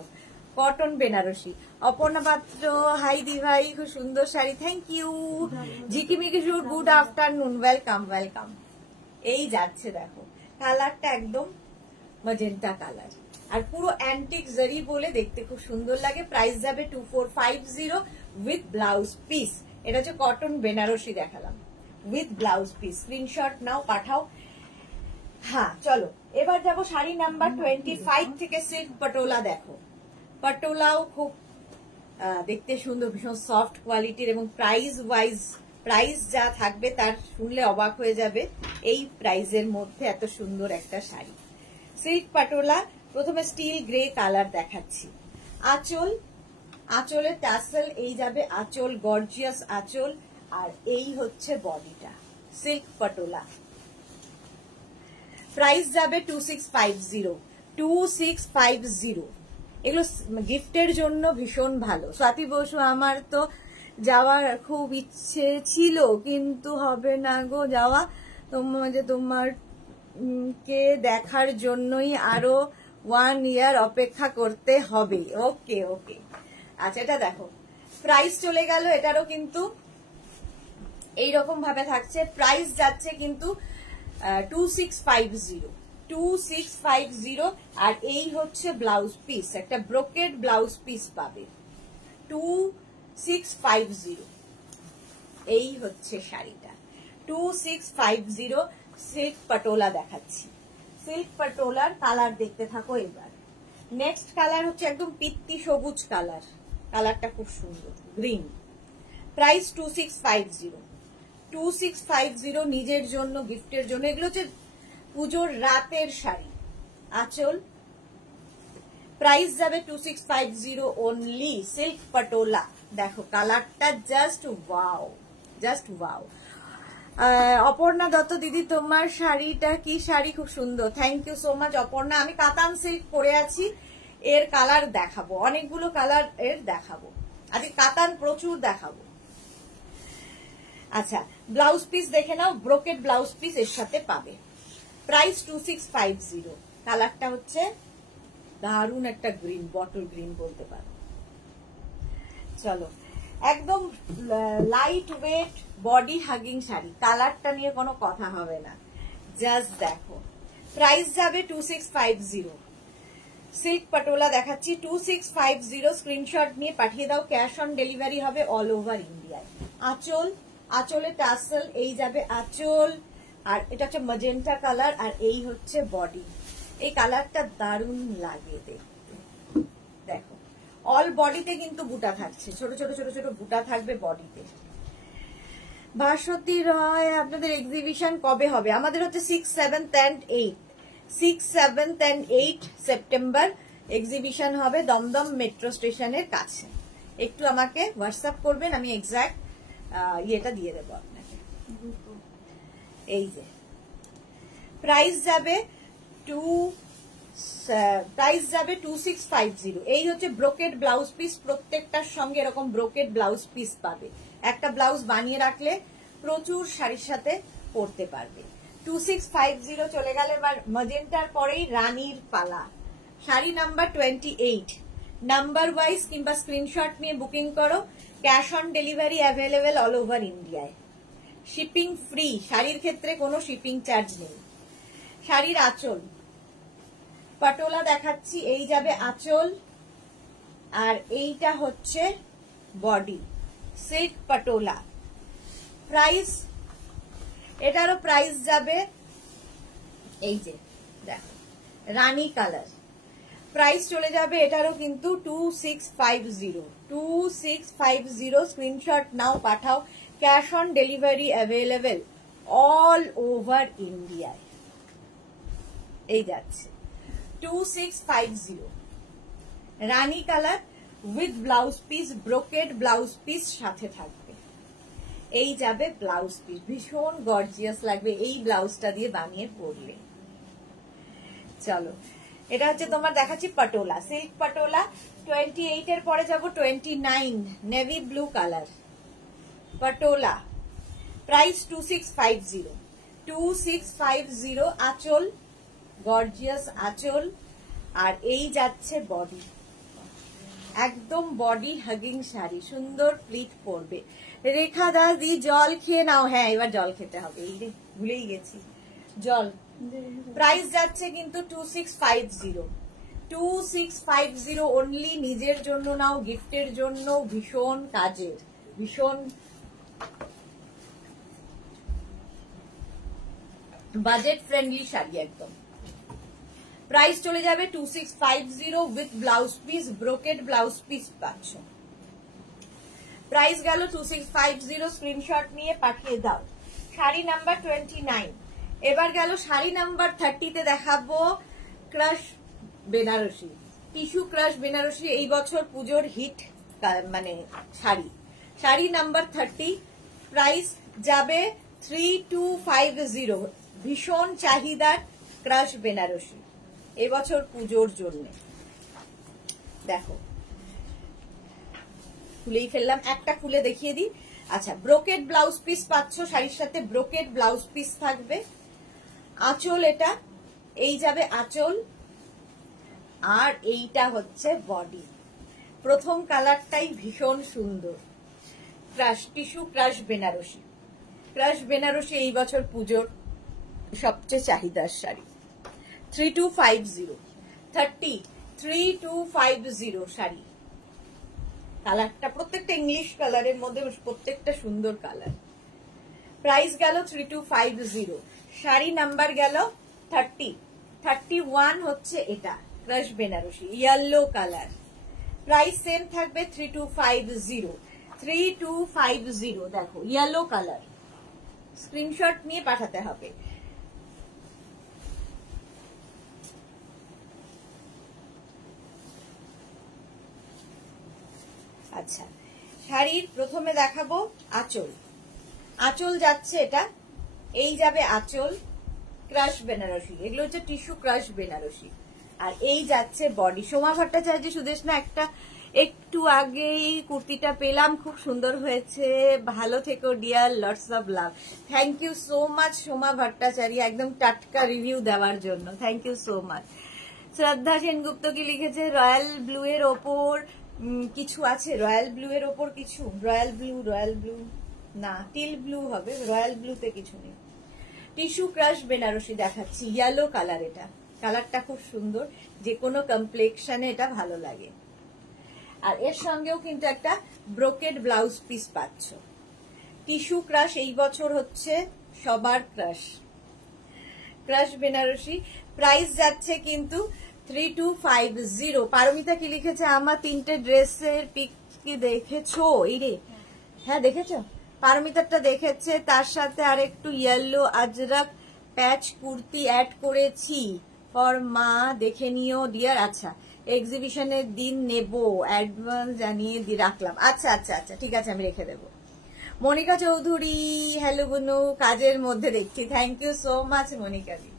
cotton Banarasi. Aparna Patra, hi দি ভাই, খুব সুন্দর শাড়ি, thank you. Jhikimiki shoot, good afternoon, welcome welcome. এই যাচ্ছে দেখো, কালারটা একদম ম্যাজেন্টা কালার, আর পুরো অ্যান্টিক জারি বলে দেখতে খুব সুন্দর লাগে। প্রাইস যাবে 2450 উইথ ব্লাউজ পিস। এটা হচ্ছে কটন বেনারসি দেখালাম উইথ ব্লাউজ পিস। স্ক্রিনশট নাও, পাঠাও। হ্যাঁ চলো এবার যাব শাড়ি নাম্বার 25 থেকে সিল্ক পটোলা। দেখো পটোলাও খুব দেখতে সুন্দর, ভীষণ সফট কোয়ালিটির এবং প্রাইস যা থাকবে তার শুনলে অবাক হয়ে যাবে। এই প্রাইসের মধ্যে এত সুন্দর একটা শাড়ি সিল্ক পটোলা। প্রথমে স্টিল গ্রে কালার দেখাচ্ছি। আঁচলের টাসেল, এই যাবে আঁচল, গর্জিয়াস আঁচল, আর এই হচ্ছে বডিটা সিল্ক পটোলা। প্রাইস যাবে 2650। এগুলো গিফটের জন্য ভীষণ ভালো। স্বাতি বসু, আমার তো যাওয়ার খুব ইচ্ছে ছিল কিন্তু হবে না গো যাওয়া, তোমার কে দেখার জন্যই আরো 1 ইয়ার অপেক্ষা করতে হবে। ওকে ওকে, আচ্ছা এটা দেখো প্রাইস চলে গেল, এটারও কিন্তু এইরকম ভাবে থাকছে। প্রাইস যাচ্ছে কিন্তু 2650, আর এই হচ্ছে ব্লাউজ পিস, একটা ব্রোকেড ব্লাউজ পিস পাবে 2650। এই হচ্ছে শাড়িটা 2650। সিল্ক পটোলা দেখাচ্ছি। সিল্ক পটোলার কালার দেখতে থাকো। এবার নেক্সট কালার হচ্ছে একদম পিত্তি সবুজ কালার, কালারটা খুব সুন্দর, গ্রিন। প্রাইস 2650 নিজের জন্য, গিফটের জন্য। এগুলো হচ্ছে পুজোর রাতের শাড়ি। আঁচল, প্রাইস যাবে 2650 অনলি। সিল্ক পটোলা দেখো কালারটা just wow, just wow. Aparna Dutta দিদি, তোমার শাড়িটা কি শাড়ি, খুব সুন্দর, thank you so much Aparna. আমি কাতান সিল্ক পরে আছি, এর কালার দেখাবো, অনেকগুলো কালার এর দেখাবো আজকে, কাতান প্রচুর দেখাবো। আচ্ছা ব্লাউজ পিস দেখে নাও, ব্রোকেড ব্লাউজ পিস এর সাথে পাবে। প্রাইস 2650। কালারটা হচ্ছে দারুণ একটা গ্রিন, বটল গ্রিন বলতে পারো। চলো একদম light weight body hugging sari, কালারটা নিয়ে কোনো কথা হবে না, জাস্ট দেখো। প্রাইস যাবে 2650। সিল্ক পটোলা দেখাচ্ছি 2650। স্ক্রিনশট নিয়ে পাঠিয়ে দাও, ক্যাশ অন ডেলিভারি হবে অল ওভার ইন্ডিয়ায়। আঁচলে টাসেল, এই যাবে আঁচল, আর এটা হচ্ছে ম্যাজেন্টা কালার, আর এই হচ্ছে বডি। এই কালারটা দারুণ লাগে দেখতে, দেখো অল বডিতে কিন্তু বুটা থাকছে, ছোট ছোট ছোট ছোট বুটা থাকবে বডিতে। ভাস্বতী রয়, আপনাদের এক্সিবিশন কবে হবে? আমাদের হচ্ছে 6, 7 and 8 সেপ্টেম্বর এক্সিবিশন হবে দমদম মেট্রো স্টেশনের কাছে। একটু আমাকে হোয়াটসঅ্যাপ করবেন, আমি এক্সাক্ট ইয়েটা দিয়ে দেবো আপনাকে। এই যে প্রাইস যাবে 2650। এই হচ্ছে ব্রোকেড ব্লাউজ পিস, প্রত্যেকটার সঙ্গে এরকম ব্রোকেড ব্লাউজ পিস পাবে। একটা ব্লাউজ বানিয়ে রাখলে প্রচুর শাড়ির সাথে পরতে পারবে। 2650 চলে গেল। এবার ম্যাজেন্টার পরেই রানীর পালা, শাড়ি নাম্বার 28। নাম্বার ওয়াইজ কিংবা স্ক্রিনশট নিয়ে বুকিং করো, cash on delivery available all over ইন্ডিয়ায়, শিপিং ফ্রি, শাড়ির ক্ষেত্রে কোনো শিপিং চার্জ নেই। শাড়ির আঁচল পটোলা দেখাচ্ছি, এই যাবে আঁচল, আর এইটা হচ্ছে বডি সিল্ক পটোলা। প্রাইস, এটারও প্রাইস যাবে, এই যে দেখো রানী কালার, প্রাইস চলে যাবে এটারও কিন্তু 2650। স্ক্রিনশট নাও, পাঠাও, cash on delivery available all over ইন্ডিয়ায়। এই যাচ্ছে 2650 rani colour with blouse piece, brocade blouse piece সাথে থাকবে। এই যাবে ব্লাউজ পিস, ভীষণ গর্জিয়াস লাগবে এই ব্লাউজটা দিয়ে বানিয়ে পরলে। চলো এটা হচ্ছে তোমার দেখাচ্ছি পটোলা, সিল্ক পটোলা। 28 এর পরে যাবো 29, navy blue colour patola. Price 2650। আঁচল, গর্জিয়াস আঁচল, আর এই যাচ্ছে বডি, একদম বডি হাগিং শাড়ি, সুন্দর প্লিট পরবে। রেখা দাস দি জল খেয়ে নাও, হ্যাঁ এবার জল খেতে হবে, এই রে ভুলেই গেছি জল। প্রাইস যাচ্ছে কিন্তু 2650 অনলি। নিজের জন্য নাও, গিফটের জন্য, ভীষণ কাজের, ভীষণ বাজেট ফ্রেন্ডলি শাড়ি একদম। প্রাইস চলে যাবে 2650 with blouse piece, brocade blouse piece পাচ্ছ। প্রাইস গেল 2650, স্ক্রিনশট নিয়ে পাঠিয়ে দাও। শাড়ি নাম্বার 29। এবার গেল শাড়ি নাম্বার 30তে দেখাবো crush Banarasi, tissue crush Banarasi, এই বছর পুজোর হিট মানে শাড়ি। শাড়ি নাম্বার 30, প্রাইস যাবে 3250, ভীষণ চাহিদার ক্রাশ বেনারসি এবছর পুজোর জন্য। দেখো খুলেই ফেললাম, একটা খুলে দেখিয়ে দিই। আচ্ছা, ব্রোকেড ব্লাউজ পিস পাচ্ছ, শাড়ির সাথে ব্রোকেড ব্লাউজ পিস থাকবে। আঁচল, এটা এই যাবে আঁচল, আর এইটা হচ্ছে বডি। প্রথম কালারটাই ভীষণ সুন্দর, crush tissue crush Banarasi. Crush Banarasi এই বছর পুজোর সবচেয়ে চাহিদার শাড়ি। 3250, 3250 শাড়ি। কালারটা প্রত্যেকটা ইংলিশ কালারের মধ্যে, প্রত্যেকটা সুন্দর কালার। প্রাইস গেল 3250, শাড়ি নাম্বার গেল 30। 31 হচ্ছে এটা crush Banarasi, yellow colour. Price same থাকবে 3250, 3250। দেখো ইয়েলো কালার, স্ক্রিনশট নিয়ে পাঠাতে হবে। আচ্ছা, শাড়ির প্রথমে দেখাবো আঁচল। আঁচল যাচ্ছে এটা, এই যাবে আঁচল ক্রাশ বেনারসি, এগুলো হচ্ছে টিস্যু ক্রাশ বেনারসি। আর এই যাচ্ছে বডি। সোমা ভট্টাচার্য সুদেশনা একটা একটু আগেই কুর্তিটা পেলাম, খুব সুন্দর হয়েছে, ভালো থেকো dear, lots of love. Thank you so much Soma Bhattacharya, একদম টাটকা রিভিউ দেওয়ার জন্য, থ্যাংক ইউ সো মাচ। শ্রদ্ধা সেনগুপ্ত কি লিখেছে, রয়্যাল ব্লু এর ওপর কিছু আছে, রয়্যাল ব্লু এর ওপর কিছু, রয়্যাল ব্লু না, টিল ব্লু হবে, রয়্যাল ব্লুতে কিছু নেই। টিস্যু ক্রাশ বেনারসি দেখাচ্ছি, ইয়েলো কালার। এটা কালারটা খুব সুন্দর, যে কোনো কমপ্লেক্সনে এটা ভালো লাগে। আর এর সঙ্গেও কিন্তু একটা ব্রোকেড ব্লাউজ পিস পাচ্ছ। টিস্যু ক্রাশ এই বছর হচ্ছে সবার ক্রাশ, ক্রাশ বেনারসি। প্রাইস যাচ্ছে কিন্তু 3250। পারমিতা কি লিখেছে, আমার 3টে ড্রেসের পিক কি দেখেছো? এই রে, হ্যাঁ দেখেছো, পারমিতারটা দেখেছে, তার সাথে আর একটু ইয়েলো আজরাক প্যাচ কুর্তি অ্যাড করেছি ফর মা, দেখে নিও ডিয়ার। আচ্ছা, এক্সিবিশনের দিন নেব, অ্যাডভান্স জানিয়ে রাখলাম। আচ্ছা আচ্ছা আচ্ছা, ঠিক আছে, আমি রেখে দেবো। মনিকা চৌধুরী, হ্যালো বুনু, কাজের মধ্যে দেখছি, thank you so much Monika di.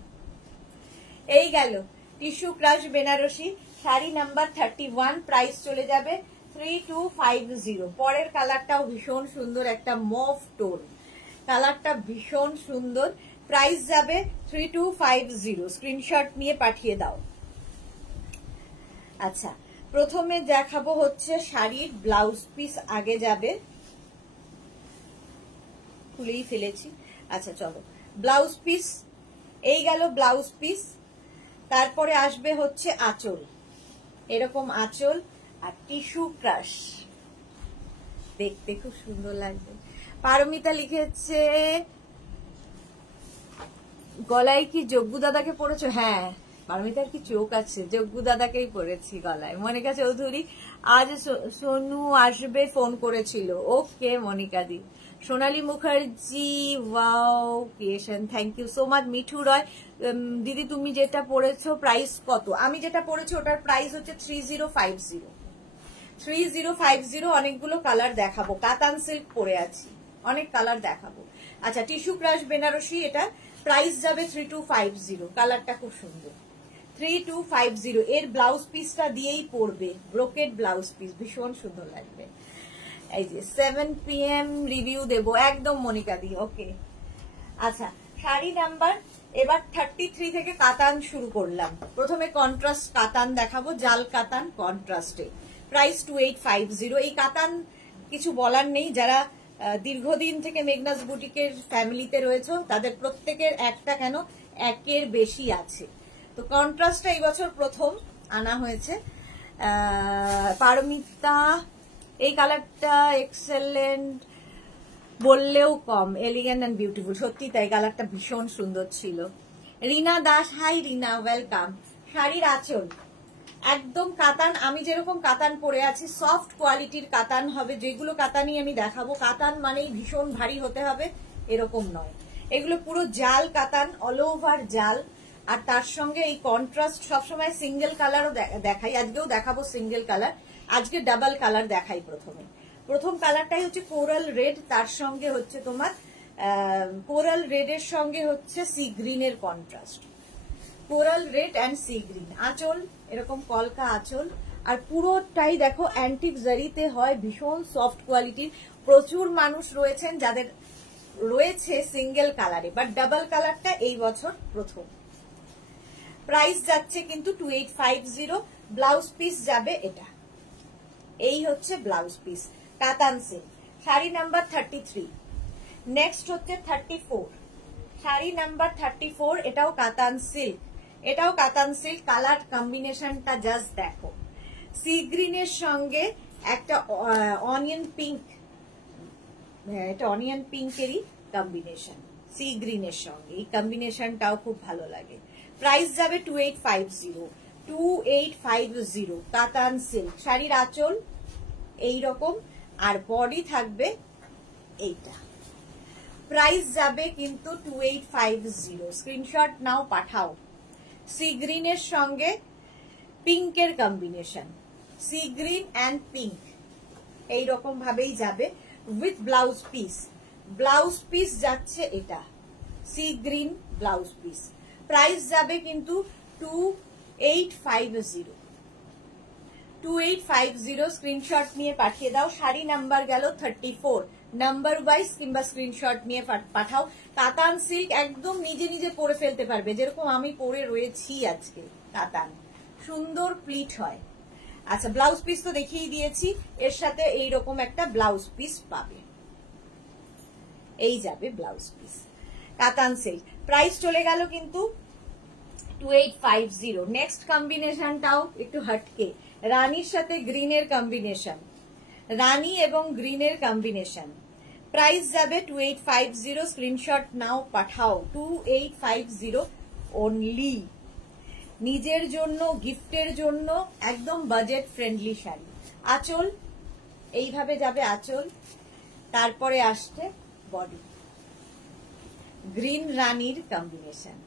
এই গেল tissue crush Banarasi, sari number 31, price চলে যাবে 3250। পরের কালারটাও ভীষণ সুন্দর, একটা মভ টোন, কালারটা ভীষণ সুন্দর। প্রাইস যাবে 3250, স্ক্রিনশট নিয়ে পাঠিয়ে দাও। আচ্ছা, প্রথমে দেখাবো হচ্ছে শাড়ির ব্লাউজ পিস, আগে যাবে, খুলেই ফেলেছি। আচ্ছা চলো, ব্লাউজ পিস, এই গেল ব্লাউজ পিস। তারপরে আসবে হচ্ছে আঁচল, এরকম আঁচল আর টিস্যু ক্রাশ, দেখতে খুব সুন্দর লাগবে। পারমিতা লিখেছে, গলায় কি যজ্ঞ দাদাকে পড়েছো? হ্যাঁ, পারমিতার কি চোখ আছে, যজ্ঞ দাদাকেই পড়েছি গলায়। মনিকা চৌধুরী, আজ সোনু আসবে ফোন করেছিল। Okay Monika di. Sonali Mukherjee, wow creation, thank you so much. Mithu Roy, দিদি তুমি যেটা পড়েছো প্রাইস কত? আমি যেটা পড়েছি ওটার প্রাইস হচ্ছে 3050। 3050, অনেকগুলো কালার দেখাবো, কাতান সিল্ক পরে আছি, অনেক কালার দেখাবো। আচ্ছা, টিস্যু ক্রাশ বেনারসি, এটা প্রাইস যাবে 3250, কালারটা খুব সুন্দর, 3250। এর ব্লাউজ পিসটা দিয়েই পরবে, ব্রোকেড ব্লাউজ পিস, ভীষণ সুন্দর লাগবে। এই যে 7 PM রিভিউ দেবো একদম মনিকা দি, ওকে। আচ্ছা, শাড়ি নাম্বার এবার 33 থেকে কাতান শুরু করলাম। প্রথমে কন্ট্রাস্ট কাতান দেখাবো, জাল কাতান কন্ট্রাস্টে, প্রাইস 2850। এই কাতান কিছু বলার নেই, যারা দীর্ঘদিন থেকে মেঘনাস বুটিকের ফ্যামিলিতে রয়েছে তাদের প্রত্যেকের একটা কেন একের বেশি আছে। তো কন্ট্রাস্টটা এই বছর প্রথম আনা হয়েছে। পারমিতা, এই কালারটা এক্সেলেন্ট বললেও কম, এলিগেন্ট অ্যান্ড বিউটিফুল, সত্যি তাই, কালারটা ভীষণ সুন্দর ছিল। রিনা দাস, হাই রিনা, ওয়েলকাম। শাড়ির আঁচল একদম কাতান, আমি যেরকম কাতান পরে আছি সফট কোয়ালিটির কাতান হবে, যেগুলো কাতানই আমি দেখাবো। কাতান মানেই ভীষণ ভারী হতে হবে এরকম নয়, এগুলো পুরো জাল কাতান, অল ওভার জাল। আর তার সঙ্গে এই কন্ট্রাস্ট, সবসময় সিঙ্গেল কালারও দেখাই, আজকেও দেখাবো সিঙ্গেল কালার, আজকে ডাবল কালার দেখাই। প্রথম কালারটাই হচ্ছে কোরাল রেড, তার সঙ্গে হচ্ছে তোমার কোরাল রেডের সঙ্গে হচ্ছে সি গ্রিনের contrast, coral red and sea green. আঁচল এরকম কলকা আঁচল, আর পুরোটাই দেখো অ্যান্টিক জারিতে হয়, ভীষণ সফট কোয়ালিটির। প্রচুর মানুষ রয়েছেন যাদের রয়েছে সিঙ্গেল কালারে, বাট ডাবল কালারটা এই বছর প্রথম। প্রাইস যাচ্ছে কিন্তু 2850, ব্লাউজ পিস যাবে এটা, এই হচ্ছে ব্লাউজ পিস, কাতান সিল্ক। শাড়ি নাম্বার 33, নেক্সট হচ্ছে 34, শাড়ি নাম্বার 34, এটাও কাতান সিল্ক, এটাও কাতান সিল্ক। কালার কম্বিনেশনটা জাস্ট দেখো, সি গ্রিনের সঙ্গে একটা অনিয়ন পিঙ্ক, এটা অনিয়ন পিঙ্কেরই কম্বিনেশন, সি গ্রিনের সঙ্গে এই কম্বিনেশনটাও খুব ভালো লাগে। প্রাইস যাবে 2850, কাতান সিল্ক। শাড়ির আঁচল এইরকম, আর বডি থাকবে এইটা। প্রাইস যাবে কিন্তু 2850, স্ক্রিনশট নাও, পাঠাও। সি গ্রিনের সঙ্গে পিঙ্কের combination, sea green and pink এইরকম ভাবেই যাবে with blouse piece. Blouse piece যাচ্ছে এটা, sea green blouse piece. Price যাবে কিন্তু 2850, স্ক্রিনশট নিয়ে পাঠিয়ে দাও। শাড়ি নাম্বার গেল 34, নাম্বার ওয়াইজ কিংবা স্ক্রিনশট নিয়ে পাঠাও। কাতান সিল্ক একদম নিজে নিজে পরে ফেলতে পারবে, যেরকম আমি পরে রয়েছি আজকে। কাতান সুন্দর প্লিট হয়। আচ্ছা, ব্লাউজ পিস তো দেখিয়ে দিয়েছি, এর সাথে এইরকম একটা ব্লাউজ পিস পাবে, এই যাবে ব্লাউজ পিস, কাতান সিল্ক। প্রাইস চলে গেল কিন্তু 2850। নেক্সট কম্বিনেশনটাও একটু হটকে, রানীর সাথে গ্রিনের কম্বিনেশন, রানী এবং গ্রিনের কম্বিনেশন। প্রাইস যাবে 2850, স্ক্রিনশট নাও, পাঠাও। 2850 অনলি, নিজের জন্য, গিফটের জন্য একদম বাজেট ফ্রেন্ডলি শাড়ি। আঁচল এইভাবে যাবে আঁচল, তারপরে আসছে বডি, গ্রিন রানীর কম্বিনেশন,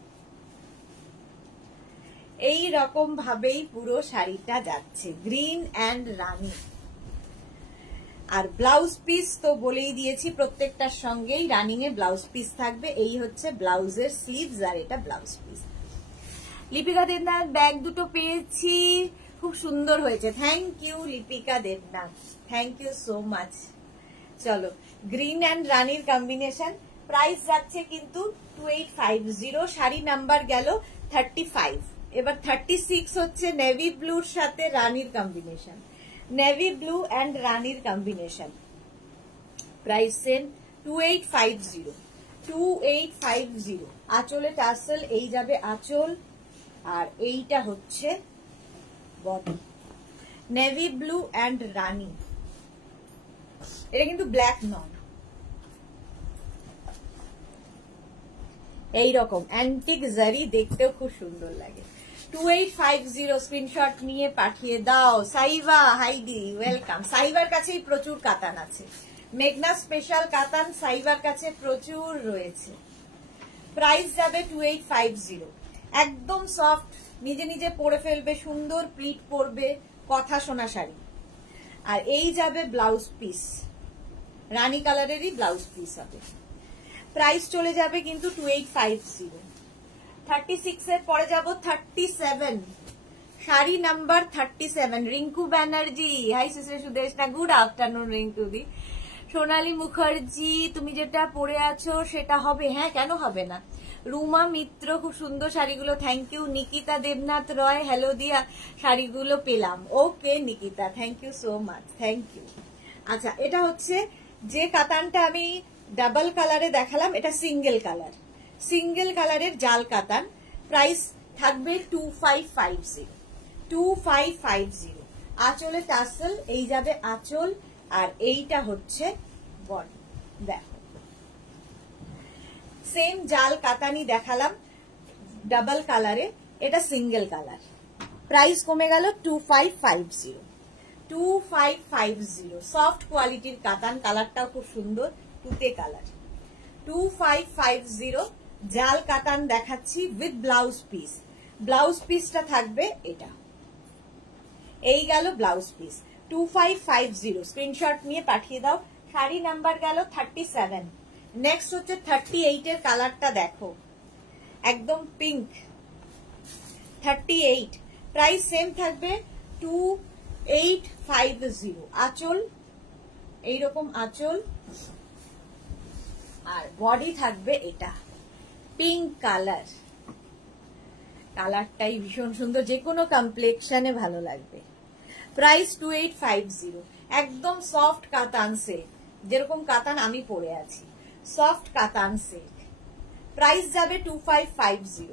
এই রকম ভাবেই পুরো শাড়িটা যাচ্ছে, গ্রিন অ্যান্ড রানী। আর ব্লাউজ পিস তো বলেই দিয়েছি, প্রত্যেকটার সঙ্গেই রানিং এ ব্লাউজ পিস থাকবে। এই হচ্ছে ব্লাউজের স্লিভস, আর এটা blouse piece. Lipika Debnath bag দুটো পেয়েছি, খুব সুন্দর হয়েছে, thank you Lipika Debnath, thank you so much. চলো, গ্রিন অ্যান্ড রানীর কম্বিনেশন। প্রাইস যাচ্ছে কিন্তু 2850, শাড়ি নাম্বার গেল 35। এবার 36 হচ্ছে নেভি ব্লুর সাথে রানীর কম্বিনেশন, নেভি ব্লু অ্যান্ড রানীর কম্বিনেশন। Price same 2850। আঁচলে টাসেল, এই যাবে আঁচল, আর এইটা হচ্ছে বডি, নেভি ব্লু অ্যান্ড রানী। এটা কিন্তু ব্ল্যাক নয়, এইরকম অ্যান্টিক জারি, দেখতেও খুব সুন্দর লাগে। 2850, স্ক্রিনশট নিয়ে পাঠিয়ে দাও। সাইবা হাইডি ওয়েলকাম। সাইবার কাছেই প্রচুর কাতান আছে, মেঘনা স্পেশাল কাতান সাইবার কাছে প্রচুর রয়েছে। প্রাইস যাবে 2850, একদম সফট, নিজে নিজে পরে ফেলবে, সুন্দর প্লিট পরবে, কথা শোনা শাড়ি। আর এই যাবে ব্লাউজ পিস, রানী কালারেরই ব্লাউজ পিস হবে। প্রাইস চলে যাবে কিন্তু 2850। 36 এর পরে যাব 37, sari number 37, Rinku Banerjee. Hi sister Sudeshna, good afternoon Rinku di. Sonali Mukherjee, তুমি যেটা পরে আছো সেটা হবে? হ্যাঁ, কেন হবে না। রুমা মিত্র, খুব সুন্দর শাড়িগুলো, thank you. Nikita Debnath Roy, hello Diya, শাড়িগুলো পেলাম, okay Nikita, thank you so much, thank you. আচ্ছা, এটা হচ্ছে যে কাতানটা আমি ডাবল কালারে দেখালাম, এটা সিঙ্গেল কালার, সিঙ্গেল কালারের জাল কাতান। প্রাইস থাকবে 2550। আঁচলে টাসেল, এই যাবে আঁচল, আর এইটা হচ্ছে বডি। দেখো, সেম জাল কাতানি দেখালাম ডাবল কালারে, এটা সিঙ্গেল কালার, প্রাইস কমে গেল 2550। 2550 সফট কোয়ালিটির কাতান, কালারটাও খুব সুন্দর, তুতে কালার। 2550 জাল কাতান দেখাচ্ছি উইথ ব্লাউজ পিস। ব্লাউজ পিসটা থাকবে এটা, এই গেল ব্লাউজ পিস। 2550 স্ক্রিনশট নিয়ে পাঠিয়ে দাও। শাড়ি নাম্বার গেল 37। নেক্সট হচ্ছে 38 এর কালারটা দেখো, একদম পিঙ্ক। 38 প্রাইস সেম থাকবে 2850। আঁচল এইরকম আঁচল, আর বডি থাকবে এটা পিঙ্ক কালার। কালারটাই ভীষণ সুন্দর, যে কোনো কমপ্লেক্সনে ভালো লাগবে। প্রাইস 2850। একদম সফট কাতান সিল্ক, যেরকম কাতান আমি পরে আছি, সফট কাতান সিল্ক। প্রাইস যাবে 2550।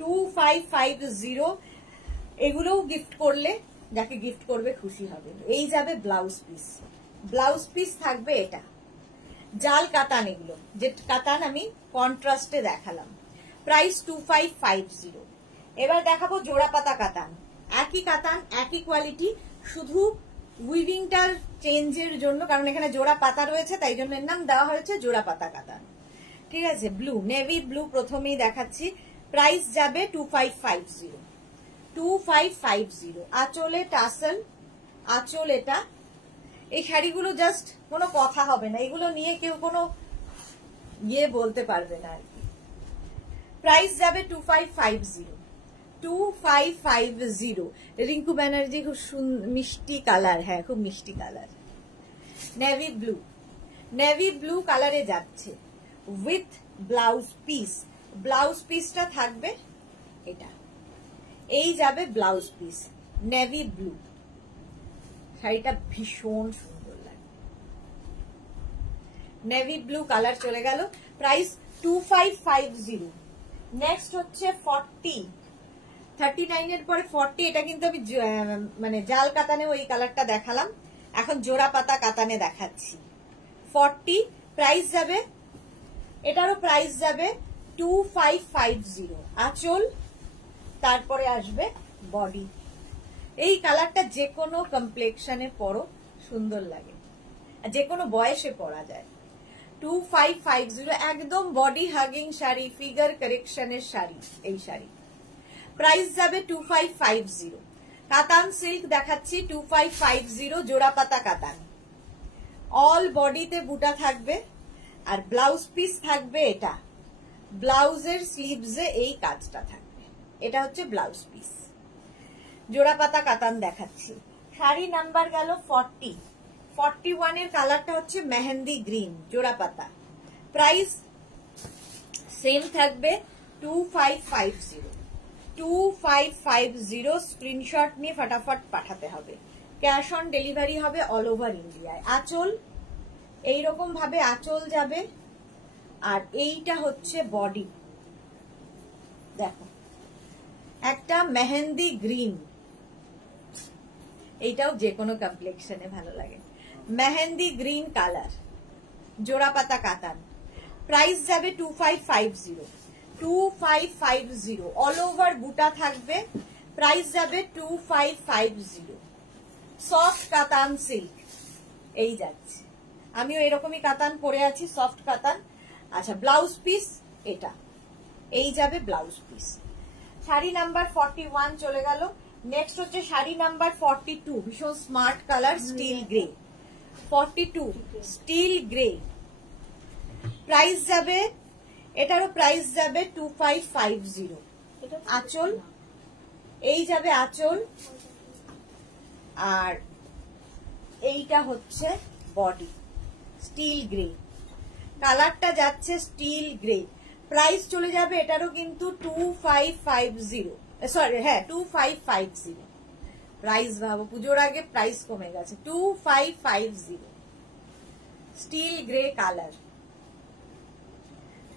2550 এগুলোও গিফট করলে যাকে গিফট করবে খুশি হবে। এই যাবে ব্লাউজ পিস। ব্লাউজ পিস থাকবে এটা জাল কাতান, এগুলো যে কাতান আমি কন্ট্রাস্টে দেখালাম। প্রাইস 2550। এবার দেখাবো জোড়া পাতা কাতান। একই কাতান, একই কোয়ালিটি, শুধু উইভিংটার চেঞ্জের জন্য, কারণ এখানে জোড়া পাতা রয়েছে তাই জন্য এর নাম দেওয়া হয়েছে জোড়া পাতা কাতান। ঠিক আছে, ব্লু, নেভি ব্লু প্রথমেই দেখাচ্ছি। প্রাইস যাবে 2550। 2550 আঁচলে টাসেল, আঁচল এটা। এই শাড়িগুলো জাস্ট কোনো কথা হবে না, এগুলো নিয়ে কেউ কোনো ইয়ে বলতে পারবে না আর কি। প্রাইস যাবে 2550। 2550 রিঙ্কু ব্যানার্জি, খুব মিষ্টি কালার, হ্যাঁ খুব মিষ্টি colour. Navy blue, navy blue কালারে যাচ্ছে উইথ ব্লাউজ পিস। ব্লাউজ পিসটা থাকবে এটা, এই যাবে ব্লাউজ পিস নেভি ব্লু। শাড়িটা ভীষণ সুন্দর লাগে, নেভি ব্লু কালার চলে গেল। প্রাইস 2550। নেক্সট হচ্ছে 40। 39 এর পরে 40। এটা কিন্তু আমি মানে জাল কাতানে ওই কালারটা দেখালাম, এখন জোড়া পাতা কাতানে দেখাচ্ছি। 40 প্রাইস যাবে, এটারও প্রাইস যাবে 2550। আঁচল, তারপরে আসবে বডি। এই কালারটা যে কোনো কমপ্লেক্সনে পরো সুন্দর লাগে, যে কোনো বয়সে পরা যায়। 2550 একদম বডি হাগিং শাড়ি, ফিগার কারেকশনের শাড়ি এই শাড়ি। প্রাইস যাবে 2550। কাতান সিল্ক দেখাচ্ছি 2550 জোড়া পাতা কাতান। অল বডিতে বুটা থাকবে, আর ব্লাউজ পিস থাকবে এটা। ব্লাউজের স্লিভসে এই কাজটা থাকবে, এটা হচ্ছে ব্লাউজ পিস। জোড়া পাতা কাতান দেখাচ্ছি। শাড়ি নাম্বার গেল 40। 41 এর কালারটা হচ্ছে মেহেন্দি গ্রিন, জোড়া পাতা। প্রাইস সেম থাকবে 2550। 2550 স্ক্রিনশট নিয়ে ফটাফট পাঠাতে হবে। ক্যাশ অন ডেলিভারি হবে অল ওভার ইন্ডিয়ায়। আঁচল এইরকম ভাবে আঁচল যাবে, আর এইটা হচ্ছে বডি। দেখো একটা মেহেন্দি গ্রিন, এইটাও যে কোনো কমপ্লেক্সনে ভালো লাগে। মেহেন্দি গ্রিন কালার, জোড়া পাতা কাতান। প্রাইস যাবে 2550। 2550 অল ওভার বুটা থাকবে। প্রাইস যাবে 2550। সফট কাতান সিল্ক এই যাচ্ছে, আমিও এরকমই কাতান পরে আছি, সফট কাতান। আচ্ছা, ব্লাউজ পিস এটা, এই যাবে ব্লাউজ পিস। শাড়ি নাম্বার 41 চলে গেল। নেক্সট হচ্ছে শাড়ি নাম্বার 42, ভীষণ smart colour, still grey. 42 still grey. Price যাবে, এটারও প্রাইস যাবে 2550। আঁচল এই যাবে আঁচল, আর এইটা হচ্ছে বডি স্টিল গ্রে। কালারটা যাচ্ছে স্টিল গ্রে। প্রাইস চলে যাবে এটারও কিন্তু 2550, সরি হ্যাঁ 2550। প্রাইস ভাবো, পুজোর আগে প্রাইস কমে গেছে। 2550 স্টিল গ্রে কালার,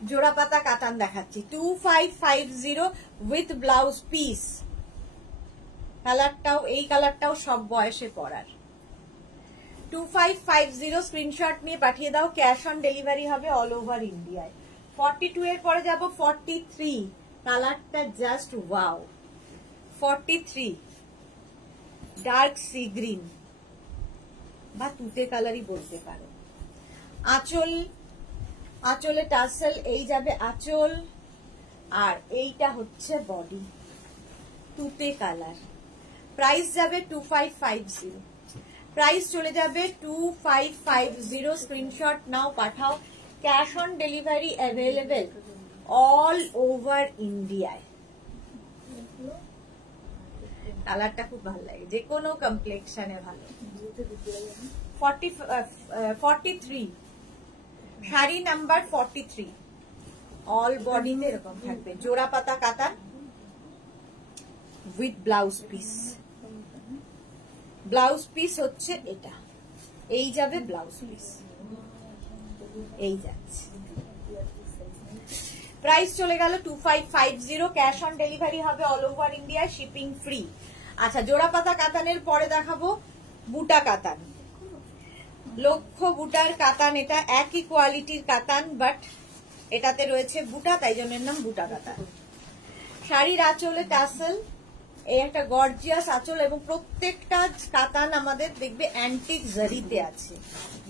জোড়া পাতা কাতান দেখাচ্ছি। 2550 উইথ ব্লাউজ পিস। কালারটাও, এই কালারটাও সব বয়সে পরার। 2550 স্ক্রিনশট নিয়ে পাঠিয়ে দাও। ক্যাশ অন ডেলিভারি হবে অল ওভার ইন্ডিয়ায়। 42 এর পরে যাব 43। কালারটা just wow, 43 dark sea green বা তুতে কালারই বলতে পারো। আঁচল, আঁচলে টাসেল, এই যাবে আঁচল, আর এইটা হচ্ছে বডি, তুতে কালার। প্রাইস যাবে 2550, প্রাইস চলে যাবে 2550। স্ক্রিনশট নাও, পাঠাও। Cash on delivery available all over ইন্ডিয়ায়। কালারটা খুব ভালো লাগে, যে কোনো কমপ্লেক্সনে ভালো। 43 শাড়ি নাম্বার 43, অল বডিতে এরকম থাকবে, জোড়া পাতা কাতান with blouse piece. Blouse piece হচ্ছে এটা, এই যাবে ব্লাউজ পিস, এই যাচ্ছে। প্রাইস চলে গেল 2550, ক্যাশ অন ডেলিভারি হবে all over India, shipping free. আচ্ছা, জোড়া পাতা কাতানের পরে দেখাবো বুটা কাতান। লক্ষ্য বুটার কাতান, এটা একই কোয়ালিটির কাতান, বাট এটাতে রয়েছে বুটা, তাই জন্য নাম বুটা কাতান। শাড়ির আঁচলে টাসেল, এই একটা গর্জিয়াস আঁচল, এবং প্রত্যেকটা কাতান আমাদের দেখবে অ্যান্টিক জারিতে আছে,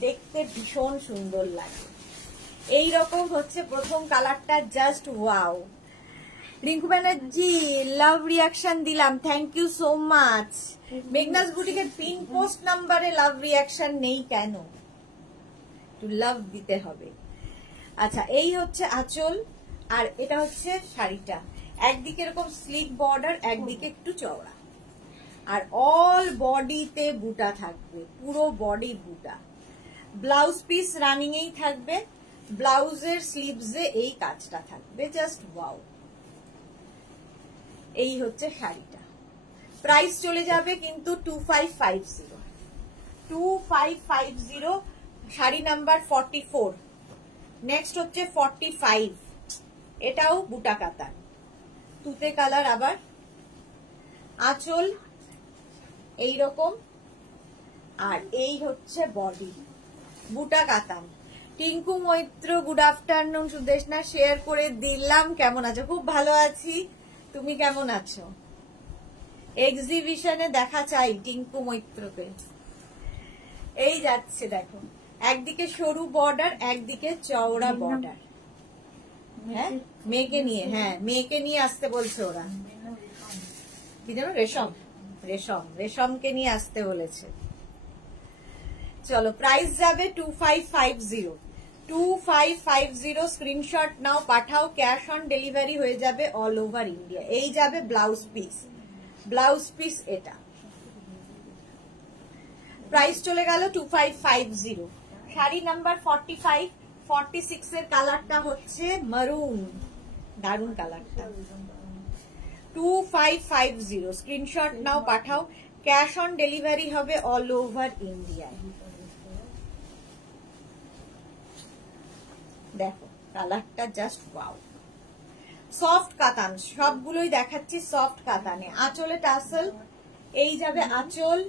দেখতে ভীষণ সুন্দর লাগে। এই রকম হচ্ছে প্রথম কালারটা, just wow. Rinku Banerjee love reaction দিলাম, thank you so much. Meghna's বুটিকের পিন পোস্ট নাম্বারে লাভ রিয়াকশন নেই কেন? টু লাভ দিতে হবে। আচ্ছা, এই হচ্ছে আঁচল, আর এটা হচ্ছে শাড়িটা। একদিকে এরকম স্লিক বর্ডার, একদিকে একটু চওড়া, আর অল বডিতে বুটা থাকবে, পুরো বডি বুটা। ব্লাউজ পিস রানিং এই থাকবে, ব্লাউজের স্লিভসে এই কাজটা থাকবে, জাস্ট ওয়াও। এই হচ্ছে শাড়িটা। প্রাইস চলে যাবে কিন্তু 2550, শাড়ি নাম্বার 44। নেক্সট হচ্ছে 45, এটাও বুটা কাতান, তুতে কালার, আবার আঁচল এইরকম, আর এই হচ্ছে বডি, বুটা katan. Tinku Maitra good afternoon, Sudeshna share করে দিলাম। কেমন আছো? খুব ভালো আছি, তুমি কেমন আছো? এক্সিবিশনে দেখা চাই টিঙ্কু মৈত্রকে। এই যাচ্ছে দেখো, একদিকে সরু বর্ডার, একদিকে চওড়া বর্ডার। হ্যাঁ, মেয়েকে নিয়ে, হ্যাঁ মেয়েকে নিয়ে আসতে বলছে ওরা, কি জানো, রেশম, রেশম, রেশমকে নিয়ে আসতে বলেছে। চলো, প্রাইস যাবে 2550, স্ক্রিনশট নাও, পাঠাও। ক্যাশ অন ডেলিভারি হয়ে যাবে অল ওভার ইন্ডিয়া। এই যাবে ব্লাউজ পিস, ব্লাউজ পিস এটা। প্রাইস চলে গেল 2550। শাড়ি নাম্বার 45, 46 এর কালারটা হচ্ছে মারুন, দারুন কালারটা। 2550, স্ক্রিনশট নাও, পাঠাও। ক্যাশ অন ডেলিভারি হবে অল ওভার ইন্ডিয়ায়। দেখো কালারটা জাস্ট ওয়াও। সফট কাতান, সবগুলোই দেখাচ্ছি সফট কাতানে। আঁচলে টাসেল, এই যাবে আঁচল,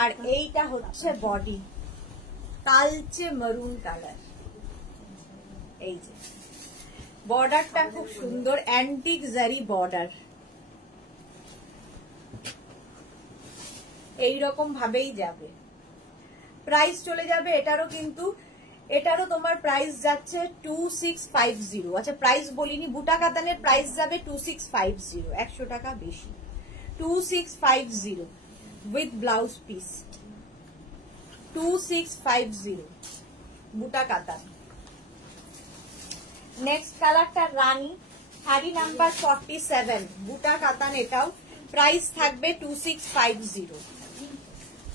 আর এইটা হচ্ছে বডি, কালচে মারুন কালার। এই যে বর্ডারটা খুব সুন্দর, অ্যান্টিক জারি বর্ডার, এইরকম ভাবেই যাবে। প্রাইস চলে যাবে এটারও, কিন্তু এটারও তোমার প্রাইস যাচ্ছে 2650। আচ্ছা, প্রাইস বলিনি, বুটা কাতানের প্রাইস যাবে 2650, 100 টাকা বেশি। 2650 উইথ ব্লাউজ পিস, 2650 বুটা কাতান। নেক্সট কালারটা রানী, শাড়ি নাম্বার 47, বুটা কাতান, এটাও প্রাইস থাকবে 2650।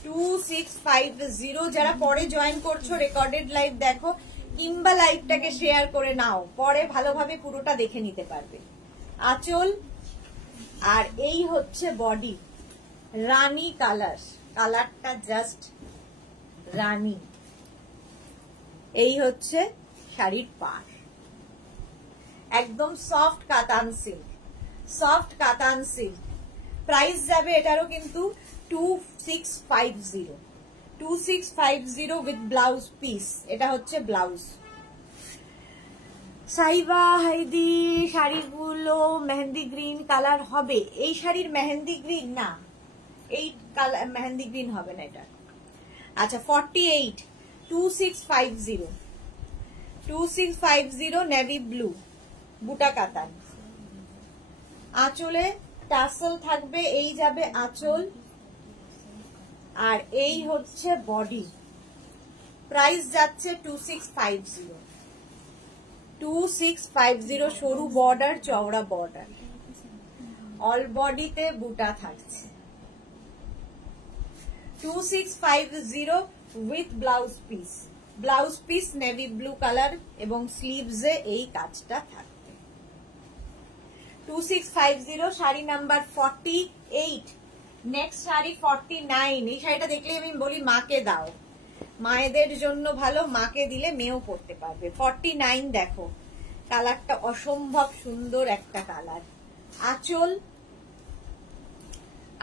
2650। যারা পরে জয়েন করছো, রেকর্ডেড লাইভ দেখো কিংবা লাইভটাকে শেয়ার করে নাও, পরে ভালোভাবে পুরোটা দেখে নিতে পারবে। আঁচল, আর এই হচ্ছে বডি, রানী কালার, কালারটা জাস্ট রানী। এই হচ্ছে শাড়ির পাড়, একদম সফট কাতান সিল্ক, সফট কাতান সিল্ক। প্রাইস যাবে এটারও কিন্তু 2650, 2650 উইথ ব্লাউজ পিস। এটা হচ্ছে ব্লাউজ। সাইবা হাইদি শাড়িগুলো মেহেন্দি গ্রিন কালার হবে, এই শাড়ির মেহেন্দি গ্রিন না, এই কালার মেহেন্দি গ্রিন হবে না এটা। আচ্ছা 48 2650 2650 নেভি ব্লু বুটা কাতান, আঁচলে টাসেল থাকবে, এই যাবে আঁচল আর এই হচ্ছে বডি। প্রাইস যাচ্ছে 2650 2650, সরু বর্ডার চওড়া বর্ডার, অল বডিতে বুটা থাকছে 2650 with blouse piece. Blouse piece navy blue colour এবং স্লিভসে এই কাজটা থাকবে। 2650 শাড়ি নাম্বার 48। নেক্সট শাড়ি 49। এই শাড়িটা দেখলে আমি বলি মাকে দাও, মায়েদের জন্য ভালো, মাকে দিলে মেয়েও পরতে পারবে। 49 দেখো, কালারটা অসম্ভব সুন্দর একটা কালার, আঁচল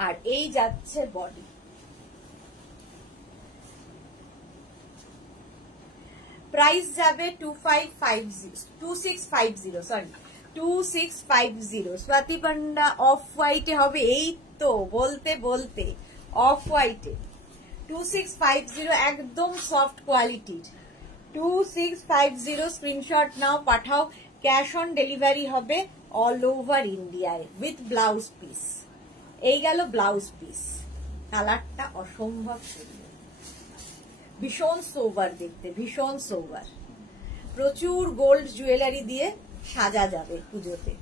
আর এই যাচ্ছে বডি। প্রাইস যাবে 2650 সরি 2650। স্বাতি পান্ডা অফ হোয়াইটে হবে, এই তো বলতে বলতে অফ হোয়াইটে 2650, একদম সফট কোয়ালিটির 2650। স্ক্রিনশট নাও, পাঠাও, ক্যাশ অন ডেলিভারি হবে অল ওভার ইন্ডিয়ায় উইথ ব্লাউজ পিস। এই গেল ব্লাউজ পিস, কালারটা অসম্ভব সুন্দর, ভীষণ সোবার দেখতে, ভীষণ সোবার, প্রচুর গোল্ড জুয়েলারি দিয়ে সাজা যাবে পুজোতে।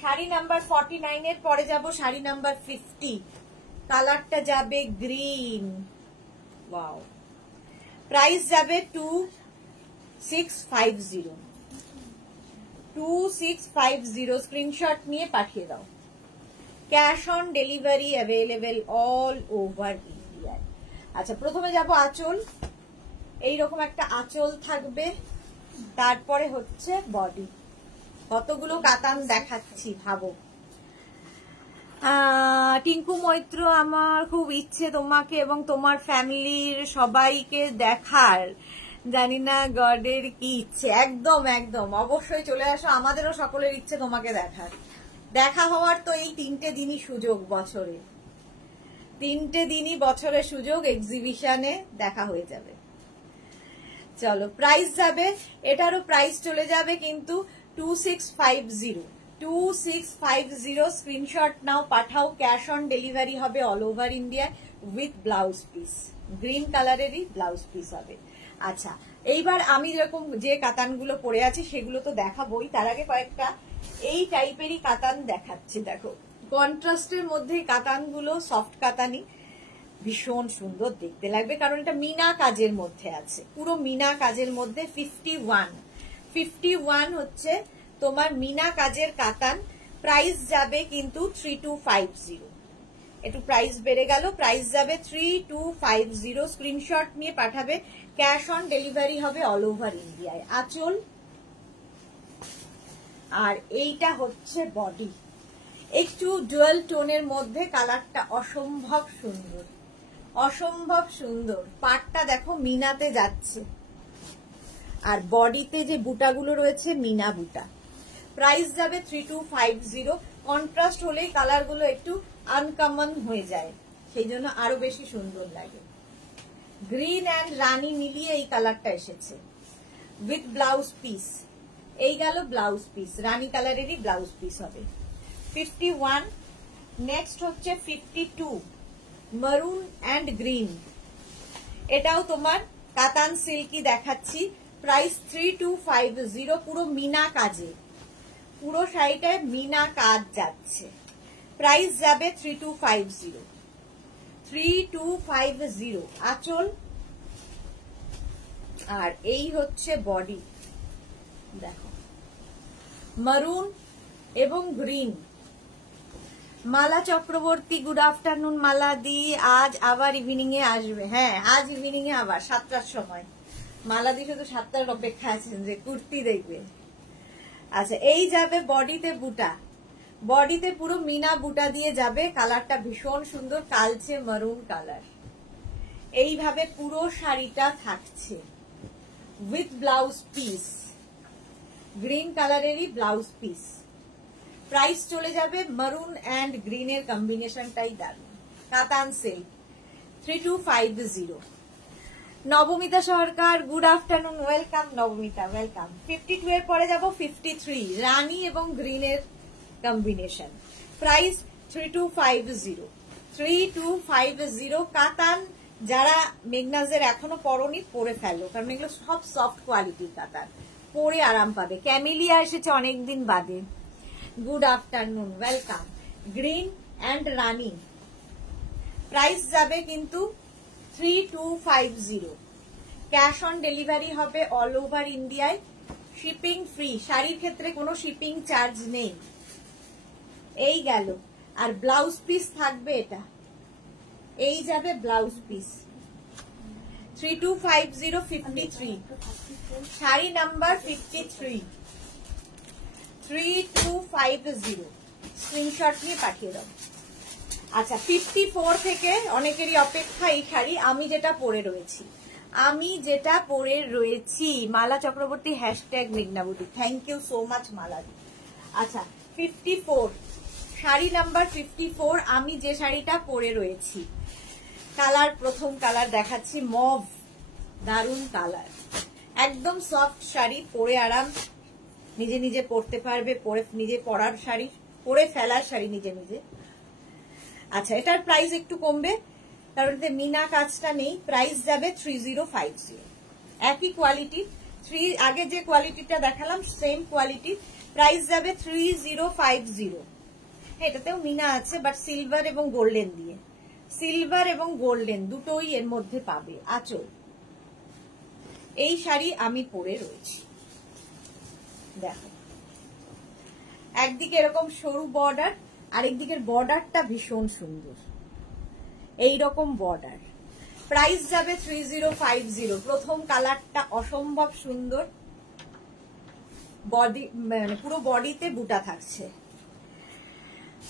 শাড়ি নাম্বার 49 এর পরে যাব শাড়ি নাম্বার 50। কালারটা যাবে গ্রিন, ওয়াও। প্রাইস যাবে 2650 2650। স্ক্রিনশট নিয়ে পাঠিয়ে দাও, cash on delivery available all over ইন্ডিয়ায়। আচ্ছা প্রথমে যাব আঁচল, এইরকম একটা আঁচল থাকবে, তারপরে হচ্ছে বডি। কতগুলো কাতান দেখাচ্ছি ভাবো। টিঙ্কু মৈত্র, আমার খুব ইচ্ছে তোমাকে এবং তোমার ফ্যামিলির সবাইকে দেখার, জানি না গডের কি ইচ্ছে। একদম একদম অবশ্যই চলে আসো, আমাদেরও সকলের ইচ্ছে তোমাকে দেখার। দেখা হওয়ার তো এই 3টে দিনই সুযোগ বছরে, 3টে দিনই বছরের সুযোগ, এক্সিবিশনে দেখা হয়ে যাবে। চলো প্রাইস যাবে, এটারও প্রাইস চলে যাবে কিন্তু 2650 2650। স্ক্রিনশট নাও, পাঠাও, ক্যাশ অন ডেলিভারি হবে all over India with blouse piece. Green কালারেরই ব্লাউজ পিস হবে। আচ্ছা এইবার আমি যেরকম যে কাতানগুলো পরে আছি সেগুলো তো দেখাবোই, তার আগে কয়েকটা এই টাইপেরই কাতান দেখাচ্ছি। দেখো কন্ট্রাস্টের মধ্যে কাতানগুলো সফট কাতানি, ভীষণ সুন্দর দেখতে লাগবে, কারণ এটা মিনা কাজের মধ্যে আছে, পুরো মিনা কাজের মধ্যে। 51 হচ্ছে তোমার মিনা কাজের কাতান। প্রাইস যাবে কিন্তু 3250, একটু প্রাইস বেড়ে গেল, প্রাইস যাবে 3250। স্ক্রিনশট নিয়ে পাঠাবে, ক্যাশ অন ডেলিভারি হবে অল ওভার ইন্ডিয়ায়। আঁচল আর এইটা হচ্ছে বডি, একটু ডুয়াল টোনের মধ্যে, কালারটা অসম্ভব সুন্দর, অসম্ভব সুন্দর। পাটটা দেখো মিনাতে যাচ্ছে, আর বডিতে যে বুটাগুলো রয়েছে মিনা বুটা। প্রাইস যাবে 3250। কন্ট্রাস্ট হলেই কালারগুলো একটু আনকমন হয়ে যায়, সেই জন্য আরো বেশি সুন্দর লাগে। গ্রিন অ্যান্ড রানী মিলিয়ে এই কালারটা এসেছে উইথ ব্লাউজ পিস। এই গেল ব্লাউজ পিস, রানী কালারেরই ব্লাউজ পিস হবে। 51। নেক্সট হচ্ছে 52 মারুন অ্যান্ড গ্রিন, এটাও তোমার কাতান সিল্কি দেখাচ্ছি। প্রাইস 3250, পুরো মিনা কাজে, পুরো শাড়িটায় মিনা কাজ যাচ্ছে। প্রাইস যাবে 3250। আঁচল আর এই হচ্ছে বডি, দেখো মারুন এবং গ্রিন। মালা চক্রবর্তী, গুড আফটারনুন মালা দি, আজ আবার ইভিনিং এ আসবে? হ্যাঁ আজ ইভিনিং এ আবার 7টার সময়। মালা দি শুধু 7টার অপেক্ষা আছেন যে কুর্তি দেখবে। আচ্ছা এই যাবে বডিতে বুটা, বডিতে পুরো মিনা বুটা দিয়ে যাবে, কালারটা ভীষণ সুন্দর, কালচে মারুন কালার। এইভাবে পুরো শাড়িটা থাকছে উইথ ব্লাউজ পিস। গ্রিন কালারেরই ব্লাউজ পিস। প্রাইস চলে যাবে মারুন অ্যান্ড গ্রিনের কম্বিনেশনটাই দারুন। Katan silk 3250। Nabamita Sarkar, good afternoon, welcome Nabamita, welcome. 52 এর পরে যাব 53, রানী এবং গ্রিনের কম্বিনেশন। প্রাইস 3250। 3250 কাতান। যারা মেঘনাজের এখনো পরনি পরে ফেলো, কারণ এগুলো সব সফট কোয়ালিটির কাতান, পরে আরাম পাবে। ক্যামেলিয়া এসেছে অনেকদিন বাদে, good afternoon, welcome. Green and rani. Price যাবে কিন্তু 3250। ক্যাশ অন ডেলিভারি হবে অল ওভার ইন্ডিয়ায়, শিপিং ফ্রি। শাড়ির ক্ষেত্রে কোনো শিপিং চার্জ নেই। এই গেল। আর ব্লাউজ পিস থাকবে এটা, এই যাবে blouse piece. 3250 53, sari number 53, 3250। Screenshot নিয়ে পাঠিয়ে দাও। আচ্ছা, 54 থেকে অনেকেরই অপেক্ষা এই শাড়ি। আমি যেটা পরে রয়েছি, Mala Chakraborty, hashtag Meghnabati, thank you so much Mala. আচ্ছা, 54 শাড়ি নাম্বার 54, আমি যে শাড়িটা পরে রয়েছি। কালার, প্রথম কালার দেখাচ্ছি, মভ, দারুন কালার, একদম সফট শাড়ি, পরে আরাম, নিজে নিজে পরতে পারবে, পরে নিজে পরার শাড়ি, পরে ফেলার শাড়ি নিজে নিজে। আচ্ছা, এটার প্রাইস একটু কমবে কারণ এতে মিনা কাজটা নেই। প্রাইস যাবে 3050। একই কোয়ালিটি, আগে যে কোয়ালিটিটা দেখালাম সেম কোয়ালিটি। প্রাইস যাবে 3050। এটাতেও মিনা আছে, বাট সিলভার এবং গোল্ডেন দিয়ে, সিলভার এবং গোল্ডেন দুটোই এর মধ্যে পাবে। আঁচল, এই শাড়ি আমি পরে রয়েছি, দেখো একদিকে এরকম সরু বর্ডার, আরেকদিকের বর্ডারটা ভীষণ সুন্দর, এইরকম বর্ডার। প্রাইস যাবে 3050। প্রথম কালারটা অসম্ভব সুন্দর, বডি মানে পুরো বডিতে বুটা থাকছে।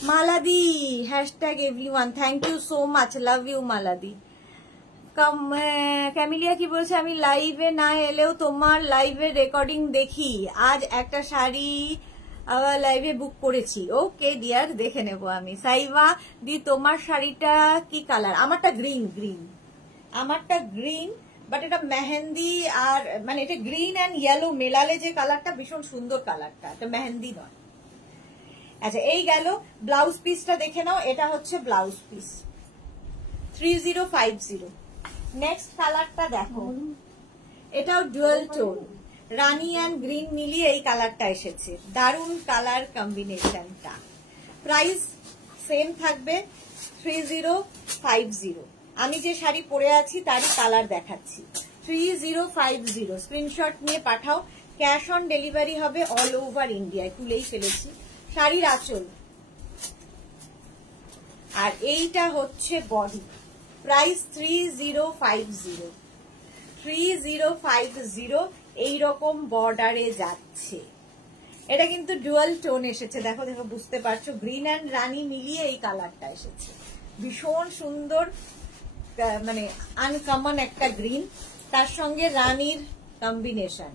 মালাদি, hashtag everyone, thank you so much, love you মালাদি। ক্যামিলিয়া কি বলছে, আমি লাইভে না এলেও তোমার লাইভের রেকর্ডিং দেখি। আজ একটা শাড়ি লাইভে বুক করেছি। ওকে ডিয়ার, দেখে নেবো আমি। সাইবা দি, তোমার শাড়িটা কি কালার? আমারটা গ্রিন, আমারটা গ্রিন, বাট এটা মেহেন্দি, আর মানে এটা গ্রিন অ্যান্ড ইয়েলো মেলালে যে কালারটা, ভীষণ সুন্দর কালারটা, এটা মেহেন্দি নয়। আচ্ছা, এই গেল। ব্লাউজ পিসটা দেখে নাও, এটা হচ্ছে ব্লাউজ পিস 3050। নেক্সট কালারটা দেখো, এটাও dual tone, Rani and green মিলিয়ে এই কালারটা এসেছে, দারুন কালার কম্বিনেশনটা। প্রাইস সেম থাকবে 3050। আমি যে শাড়ি পরে আছি তারই কালার দেখাচ্ছি, 3050। স্ক্রিনশট নিয়ে পাঠাও, ক্যাশ অন ডেলিভারি হবে অল ওভার ইন্ডিয়ায়। তুলেই ফেলেছি। শাড়ির আঁচল, আর এইটা হচ্ছে বডি। প্রাইস 3050। 3050 এইরকম বর্ডারে যাচ্ছে। এটা কিন্তু ডুয়াল টোন এসেছে, দেখো দেখো বুঝতে পারছো, গ্রিন অ্যান্ড রানী মিলিয়ে এই কালারটা এসেছে, ভীষণ সুন্দর, মানে আনকমন একটা গ্রিন, তার সঙ্গে রানীর কম্বিনেশন।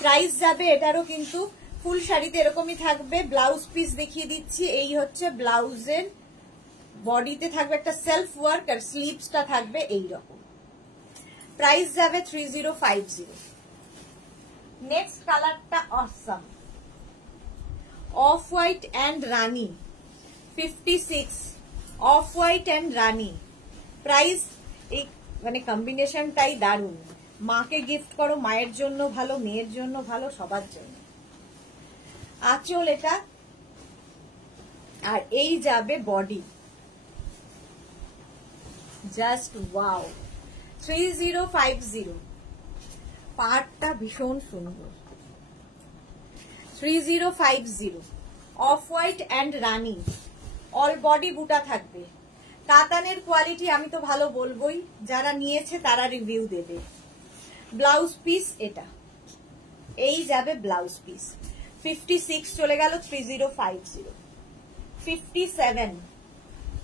প্রাইস যাবে এটারও কিন্তু ফুল শাড়িতে এরকমই থাকবে। ব্লাউজ পিস দেখিয়ে দিচ্ছি, এই হচ্ছে ব্লাউজের, বডিতে থাকবে একটা সেলফ ওয়ার্ক, আর স্লিভসটা থাকবে এইরকম। প্রাইস যাবে 3050। নেক্সট কালারটা awesome, off white and rani 56, off white and rani. Price, এই মানে কম্বিনেশনটাই দারুণ, মাকে গিফট করো, মায়ের জন্য ভালো, মেয়ের জন্য ভালো, সবার জন্য। আঁচল এটা, আর এই যাবে বডি, জাস্ট ওয়াও। 3050, পার্টটা ভীষণ সুন্দর। 3050, of white and Rani, all body বুটা থাকবে। কাতানের কোয়ালিটি আমি তো ভালো বলবোই, যারা নিয়েছে তারা রিভিউ দেবে। ব্লাউজ পিস এটা, এই যাবে ব্লাউজ পিস। 56 চলে গেল 3050। 57,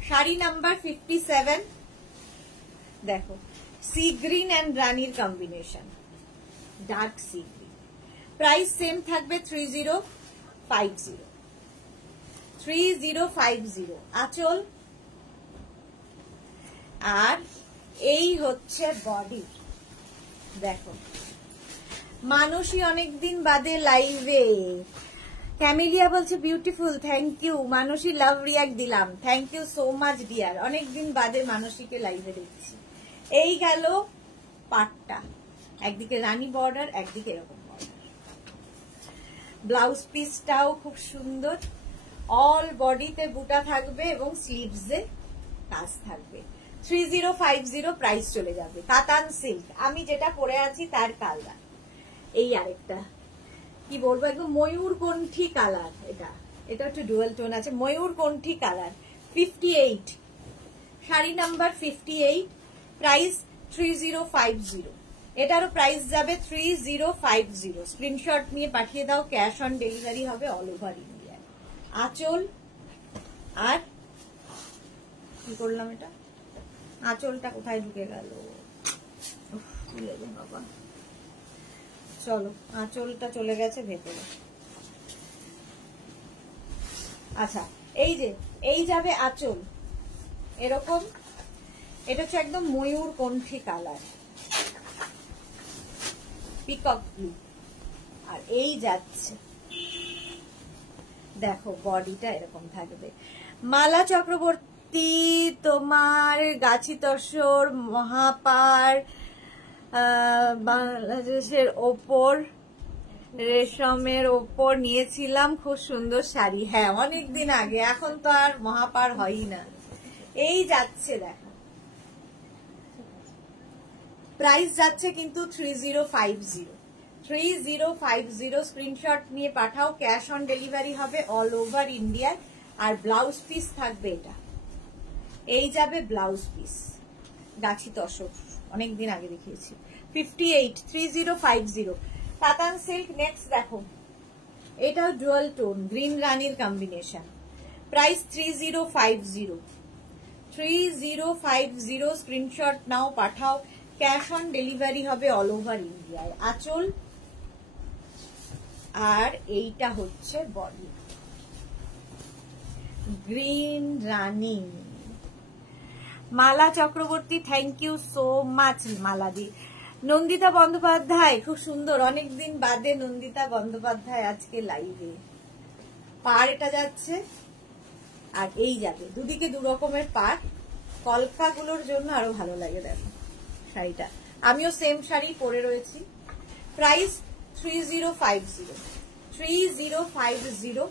শাড়ি নাম্বার 57, দেখো সি গ্রিন অ্যান্ড রানীর combination, dark sea green. Price same থাকবে 3050, 3050 আঁচল। আর এই হচ্ছে বডি। দেখো মানুষই অনেকদিন বাদে লাইভে, ক্যামেলিয়া বলছে বিউটিফুল, থ্যাংক ইউ। মানুষই লাভ রিয়াক্ট দিলাম, thank you so much dear. অনেকদিন বাদে মানুষীকে লাইভে দেখছি। এই গেল পাটটা, একদিকে রানী বর্ডার, একদিকে এরকম বর্ডার। ব্লাউজ পিসটাও খুব সুন্দর, অল বডিতে বুটা থাকবে এবং স্লিভসে কাজ থাকবে। 3050 প্রাইস চলে যাবে। কাতান সিল্ক, আমি যেটা পরে আছি তার কালার। এই আরেকটা কি বলবো, একদম ময়ূরকণ্ঠী কালার। এটা একটু ডুয়াল টোন আছে, ময়ূরকণ্ঠী কালার। 58, sari number 58, price 3050। এটারও প্রাইস যাবে 3050। স্ক্রিনশট নিয়ে পাঠিয়ে দাও, ক্যাশ অন ডেলিভারি হবে অল ওভার ইন্ডিয়া। আঁচল, আর কি করলাম, এটা আঁচলটা কোথায় ঢুকে গেল, বাবা। চলো, আঁচলটা চলে গেছে ভেতরে। আচ্ছা, এই যাবে আঁচল এরকম। এটা হচ্ছে একদম ময়ূরকণ্ঠী কালার, পিকক ব্লু। আর এই যাচ্ছে, দেখো বডিটা এরকম থাকবে। মালা চক্রবর্তী, তোমার গাছি তসর মহাপার বাংলাদেশের ওপর রেশমের ওপর নিয়েছিলাম, খুব সুন্দর শাড়ি। হ্যাঁ, অনেকদিন আগে, এখন তো আর মহাপার হয়ই না। এই যাচ্ছে, দেখো প্রাইস যাচ্ছে কিন্তু 3050, 3050। স্ক্রিনশট নিয়ে পাঠাও, ক্যাশ অন ডেলিভারি হবে অল ওভার ইন্ডিয়া। আর ব্লাউজ পিস থাকবে এটা, এই যাবে ব্লাউজ পিস, গাছি তসর, অনেকদিন আগে দেখিয়েছি। 58, 3050 কাতান সিল্ক। নেক্সট দেখো, এটা ডুয়াল টোন, গ্রিন রানীর কম্বিনেশন। প্রাইস 3050, 3050। স্ক্রিনশট নাও, পাঠাও, ক্যাশ অন ডেলিভারি হবে অল ওভার ইন্ডিয়ায়। আঁচল, আর এইটা হচ্ছে body, green rani. Mala Chakraborty, thank you so much মালাদি। নন্দিতা বন্দ্যোপাধ্যায়, খুব সুন্দর, অনেকদিন বাদে নন্দিতা বন্দ্যোপাধ্যায় আজকে লাইভে। পার এটা যাচ্ছে, আর এই যাবে, দুদিকে দু রকমের পার। কলকাগুলোর জন্য আরো ভালো লাগে। দেখো শাড়িটা, আমিও সেম শাড়ি পরে রয়েছি। Price 3050, 3050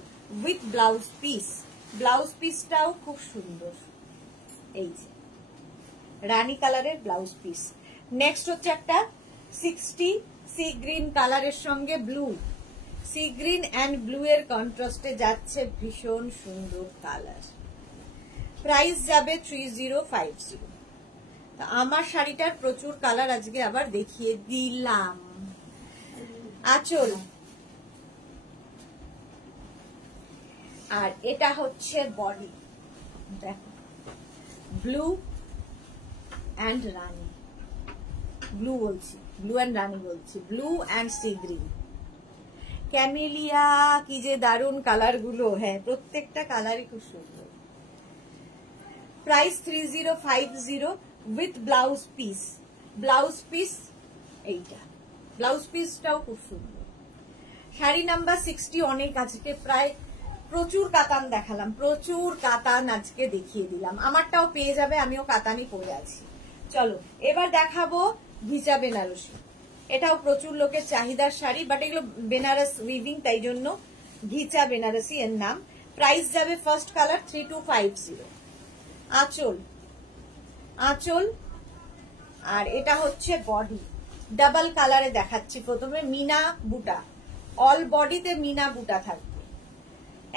with blouse piece. Blouse পিসটাও খুব সুন্দর, এই যে রানী কালারের ব্লাউজ পিস। নেক্সট হচ্ছে একটা 60 সি গ্রিন কালারের সঙ্গে blue, C green and blue এর কন্ট্রাস্টে যাচ্ছে, ভীষণ সুন্দর কালার। প্রাইস যাবে 3050। আমার শাড়িটার প্রচুর কালার আজকে আবার দেখিয়ে দিলাম। আঁচল, আর এটা হচ্ছে বডি। দেখো ব্লু অ্যান্ড রানী, ব্লু বলছি, ব্লু অ্যান্ড রানী বলছি, blue and sea green. Camellia, কি যে দারুণ কালার গুলো। হ্যাঁ, প্রত্যেকটা কালারই খুব সুন্দর। Price 3050 with blouse piece. Blouse piece এইটা, ব্লাউজ পিসটাও খুব সুন্দর। শাড়ি নাম্বার 60 অনেক আজকে, প্রায় প্রচুর কাতান দেখালাম, প্রচুর কাতান আজকে দেখিয়ে দিলাম। আমারটাও পেয়ে যাবে, আমিও কাতানই পরে আছি। চলো এবার দেখাবো ঘিচা বেনারসি। এটাও প্রচুর লোকের চাহিদার শাড়ি, বাট এগুলো বেনারস উইভিং, তাই জন্য ঘিচা বেনারসি এর নাম। প্রাইস যাবে ফার্স্ট কালার 3250। আঁচল, আঁচল, আর এটা হচ্ছে বডি। ডাবল কালারে দেখাচ্ছি। প্রথমে মিনা বুটা, অল বডিতে মিনা বুটা থাকবে।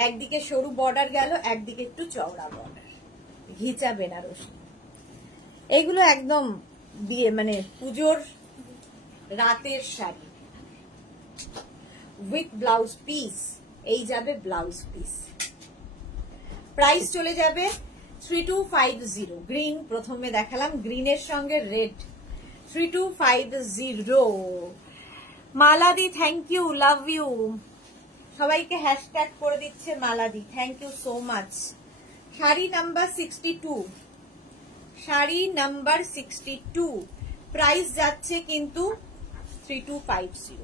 একদিকে সরু বর্ডার গেল, একদিকে একটু চওড়া বর্ডার। ঘিচা বেনারসি, এগুলো একদম বিয়ে মানে পুজোর রাতের শাড়ি উইথ ব্লাউজ পিস। এই যাবে ব্লাউজ পিস। প্রাইস চলে যাবে 3250। গ্রিন প্রথমে দেখালাম, গ্রিনের সঙ্গে রেড। 3250। মালাদি থ্যাংক ইউ, লাভ ইউ। সবাইকে হ্যাশট্যাগ করে দিচ্ছে মালাদি, thank you so much. Sari number 62, sari number 62, price যাচ্ছে কিন্তু 3250,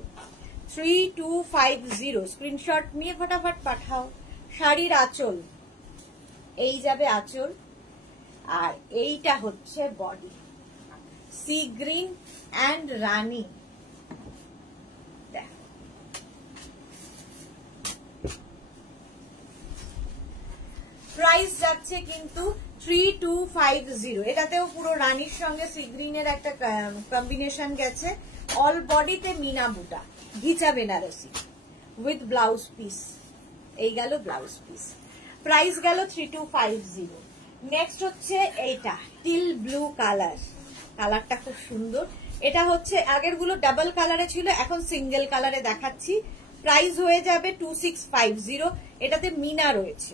3250। স্ক্রিনশট নিয়ে ফটাফট পাঠাও। শাড়ির আঁচল, এই যাবে আঁচল, আর এইটা হচ্ছে body, C green and rani. Price যাচ্ছে কিন্তু 3250। এটাতেও পুরো রানীর সঙ্গে সি গ্রিনের একটা কম্বিনেশন গেছে। অল বডিতে মিনা বুটা, ঘিচা বেনারসি উইথ ব্লাউজ পিস। এই গেল ব্লাউজ পিস, প্রাইস গেল 3250। নেক্সট হচ্ছে এইটা টিল ব্লু কালার, কালারটা খুব সুন্দর। এটা হচ্ছে আগের গুলো ডাবল কালারে ছিল, এখন সিঙ্গেল কালারে দেখাচ্ছি। প্রাইস হয়ে যাবে 2650। এটাতে মিনা রয়েছে,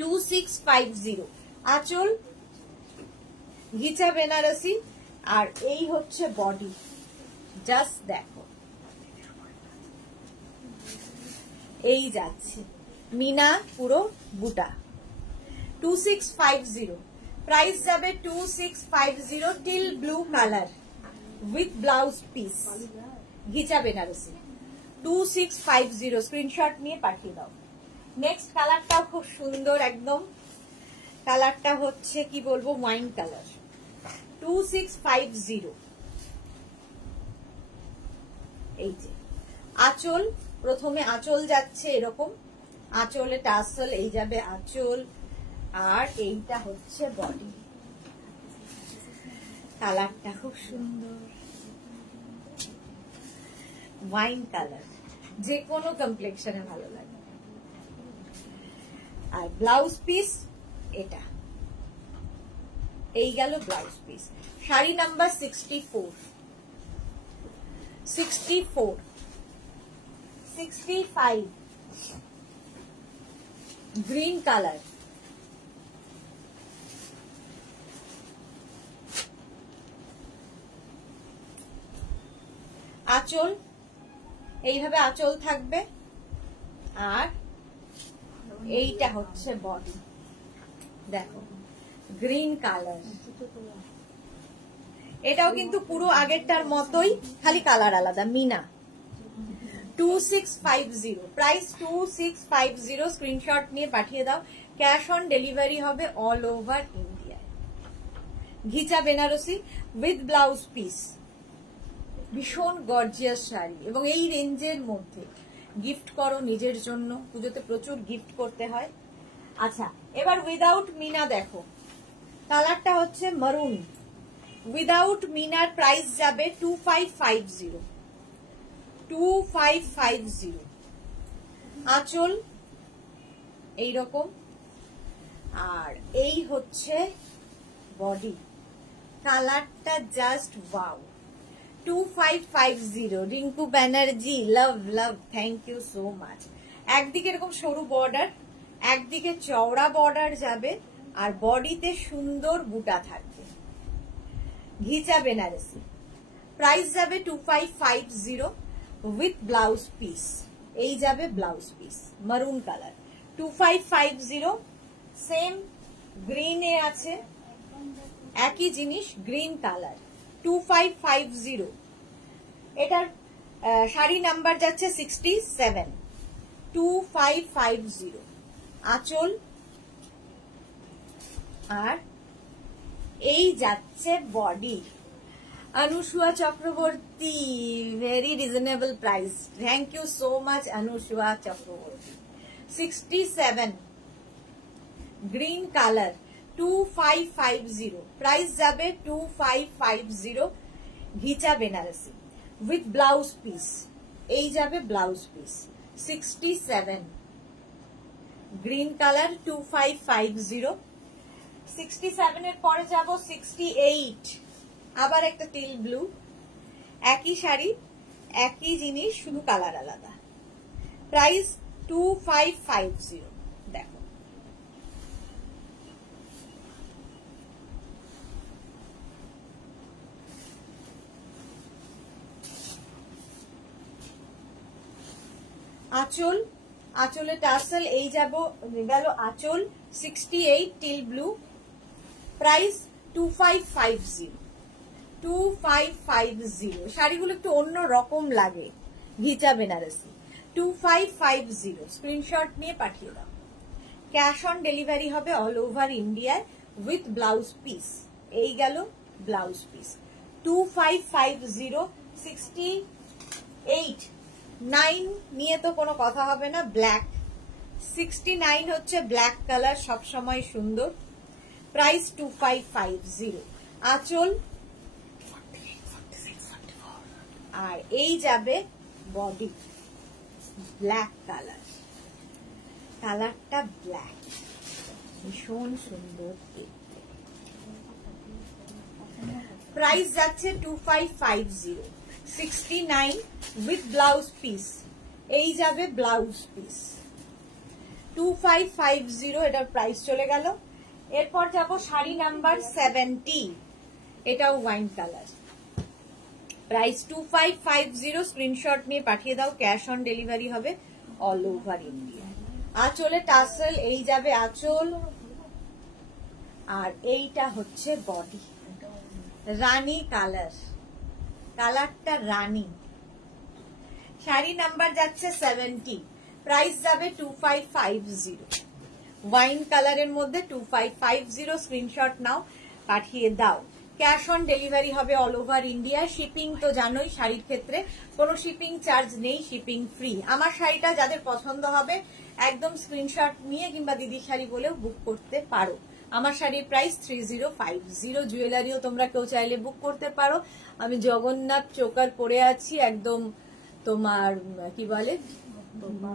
2650। আঁচল ঘিচা বেনারসি, আর এই হচ্ছে বডি। জাস্ট দেখো, এই যাচ্ছে মিনা পুরো বুটা, 2650। প্রাইস যাবে 2650। Teal blue colour with blouse piece, Ghicha Banarasi, 2650। Screenshot নিয়ে পাঠিয়ে দাও। নেক্সট কালারটাও খুব সুন্দর একদম, কালারটা হচ্ছে কি বলবো, ওয়াইন কালার, 2650। এই যে আঁচল, প্রথমে আঁচল যাচ্ছে এরকম, আঁচলে টাসল, এই যাবে আঁচল, আর এইটা হচ্ছে বডি। কালারটা খুব সুন্দর, ওয়াইন কালার, যে কোনো কমপ্লেক্সনে ভালো লাগে। আর ব্লাউজ পিস এটা, এই গেল blouse piece. Sari number 64, 64, 65, green colour, আঁচল এইভাবে আঁচল থাকবে, আর এইটা হচ্ছে বডি। দেখো গ্রিন কালার, এটাও কিন্তু পুরো আগেরটার মতোই, খালি কালার আলাদা। মিনা, 2650। প্রাইস 2650। স্ক্রিনশট নিয়ে পাঠিয়ে দাও। ক্যাশ অন ডেলিভারি হবে all over India. Ghicha Banarasi with blouse piece, ভীষণ গর্জিয়াস শাড়ি, এবং এই রেঞ্জের মধ্যে গিফট করো নিজের জন্য। পুজোতে প্রচুর গিফট করতে হয়। আচ্ছা, এবার উইদাউট মিনা দেখো, কালারটা হচ্ছে মারুন। উইদাউট মিনার প্রাইস যাবে 2550, 2550। আঁচল এইরকম, আর এই হচ্ছে বডি। কালারটা just wow, 2550। Rinku Banerjee, love love, thank you so much. একদিকে এরকম সরু বর্ডার, একদিকে চওড়া বর্ডার যাবে, আর বডিতে সুন্দর বুটা থাকবে, ঘিচা বেনারসি। প্রাইস যাবে 2550 উইথ ব্লাউজ পিস। এই যাবে blouse piece, maroon colour, 2550। Same গ্রিনে আছে, একই জিনিস, গ্রিন কালার, 2550। এটার শাড়ি নাম্বার যাচ্ছে 67, 2550। আঁচল, আর এই যাচ্ছে body. Anusuya Chakraborty, very reasonable price, thank you so much Anusuya Chakraborty. 67, green colour, 2550। Price যাবে 2550। Ghicha Banarasi with blouse piece, এই যাবে ব্লাউজ পিস, 67, গ্রিন কালার, 2550। 67 এর পরে যাব 68, আবার একটা টিল ব্লু। একই শাড়ি, একই জিনিস, শুধু কালার আলাদা। প্রাইস 2550। দেখো আঁচল, আঁচলে টাসেল, এই যাব গেল আঁচল 68 টিল ব্লু, প্রাইস 2550, 2550। শাড়িগুলো একটু অন্য রকম লাগে, ঘিচা বেনারসি, 2550। স্ক্রিনশট নিয়ে পাঠিয়ে দাও। ক্যাশ অন ডেলিভারি হবে অল ওভার ইন্ডিয়ায় উইথ ব্লাউজ পিস। এই গেল ব্লাউজ পিস, 2550। 68 9 নিয়ে তো কোনো কথা হবে না, ব্ল্যাক 69 হচ্ছে ব্ল্যাক কালার, সবসময় সুন্দর, প্রাইস 2550। আঁচল, আর এই যাবে বডি, ব্ল্যাক কালার, কালারটা ব্ল্যাক, ভীষণ সুন্দর দেখতে। প্রাইস যাচ্ছে 2550, 69 উইথ ব্লাউজ পিস। এই যাবে ব্লাউজ পিস, 2550, এটার প্রাইস চলে গেল। এরপর যাব শাড়ি নাম্বার 70, এটাও ওয়াইন কালার, প্রাইস 2550। স্ক্রিনশট নিয়ে পাঠিয়ে দাও। ক্যাশ অন ডেলিভারি হবে অল ওভার ইন্ডিয়া। আঁচলে টাসেল, এই যাবে আঁচল, আর এইটা হচ্ছে বডি, রানী কালার, কালারটা রানী। শাড়ি নাম্বার যাচ্ছে 70, প্রাইস যাবে 2550, ওয়াইন কালারের মধ্যে 2550। স্ক্রিনশট নাও, পাঠিয়ে দাও। ক্যাশ অন ডেলিভারি হবে অল ওভার ইন্ডিয়া। শিপিং তো জানোই, শাড়ির ক্ষেত্রে কোনো শিপিং চার্জ নেই, শিপিং ফ্রি। আমার শাড়িটা যাদের পছন্দ হবে একদম স্ক্রিনশট নিয়ে কিংবা দিদির শাড়ি বলেও বুক করতে পারো। আমার শাড়ির প্রাইস 3050। জুয়েলারিও তোমরা কেউ চাইলে বুক করতে পারো। আমি জগন্নাথ চোকার পরে আছি, একদম তোমার কি বলে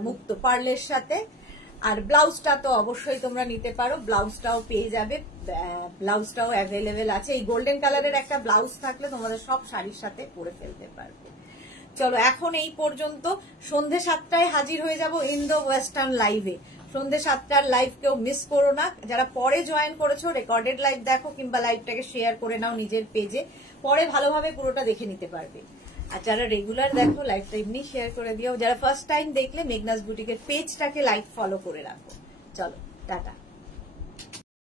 মুক্ত পার্লের সাথে। আর ব্লাউজটা তো অবশ্যই তোমরা নিতে পারো, ব্লাউজটাও পেয়ে যাবে, ব্লাউজটাও অ্যাভেলেবেল আছে। এই গোল্ডেন কালারের একটা ব্লাউজ থাকলে তোমাদের সব শাড়ির সাথে পরে ফেলতে পারবে। চলো এখন এই পর্যন্ত। সন্ধ্যে 7টায় হাজির হয়ে যাব ইন্দো ওয়েস্টার্ন লাইভে। সন্ধ্যে 7টার লাইভ কেউ মিস করো না। যারা পরে জয়েন করেছো রেকর্ডেড লাইভ দেখো, কিংবা লাইভটাকে শেয়ার করে নাও নিজের পেজে, পরে ভালোভাবে পুরোটা দেখে নিতে পারবে। আর যারা রেগুলার দেখো লাইভটা এমনি শেয়ার করে দিও। যারা ফার্স্ট টাইম দেখলে মেঘনাস বুটিকের পেজটাকে লাইক ফলো করে রাখো। চলো টাটা।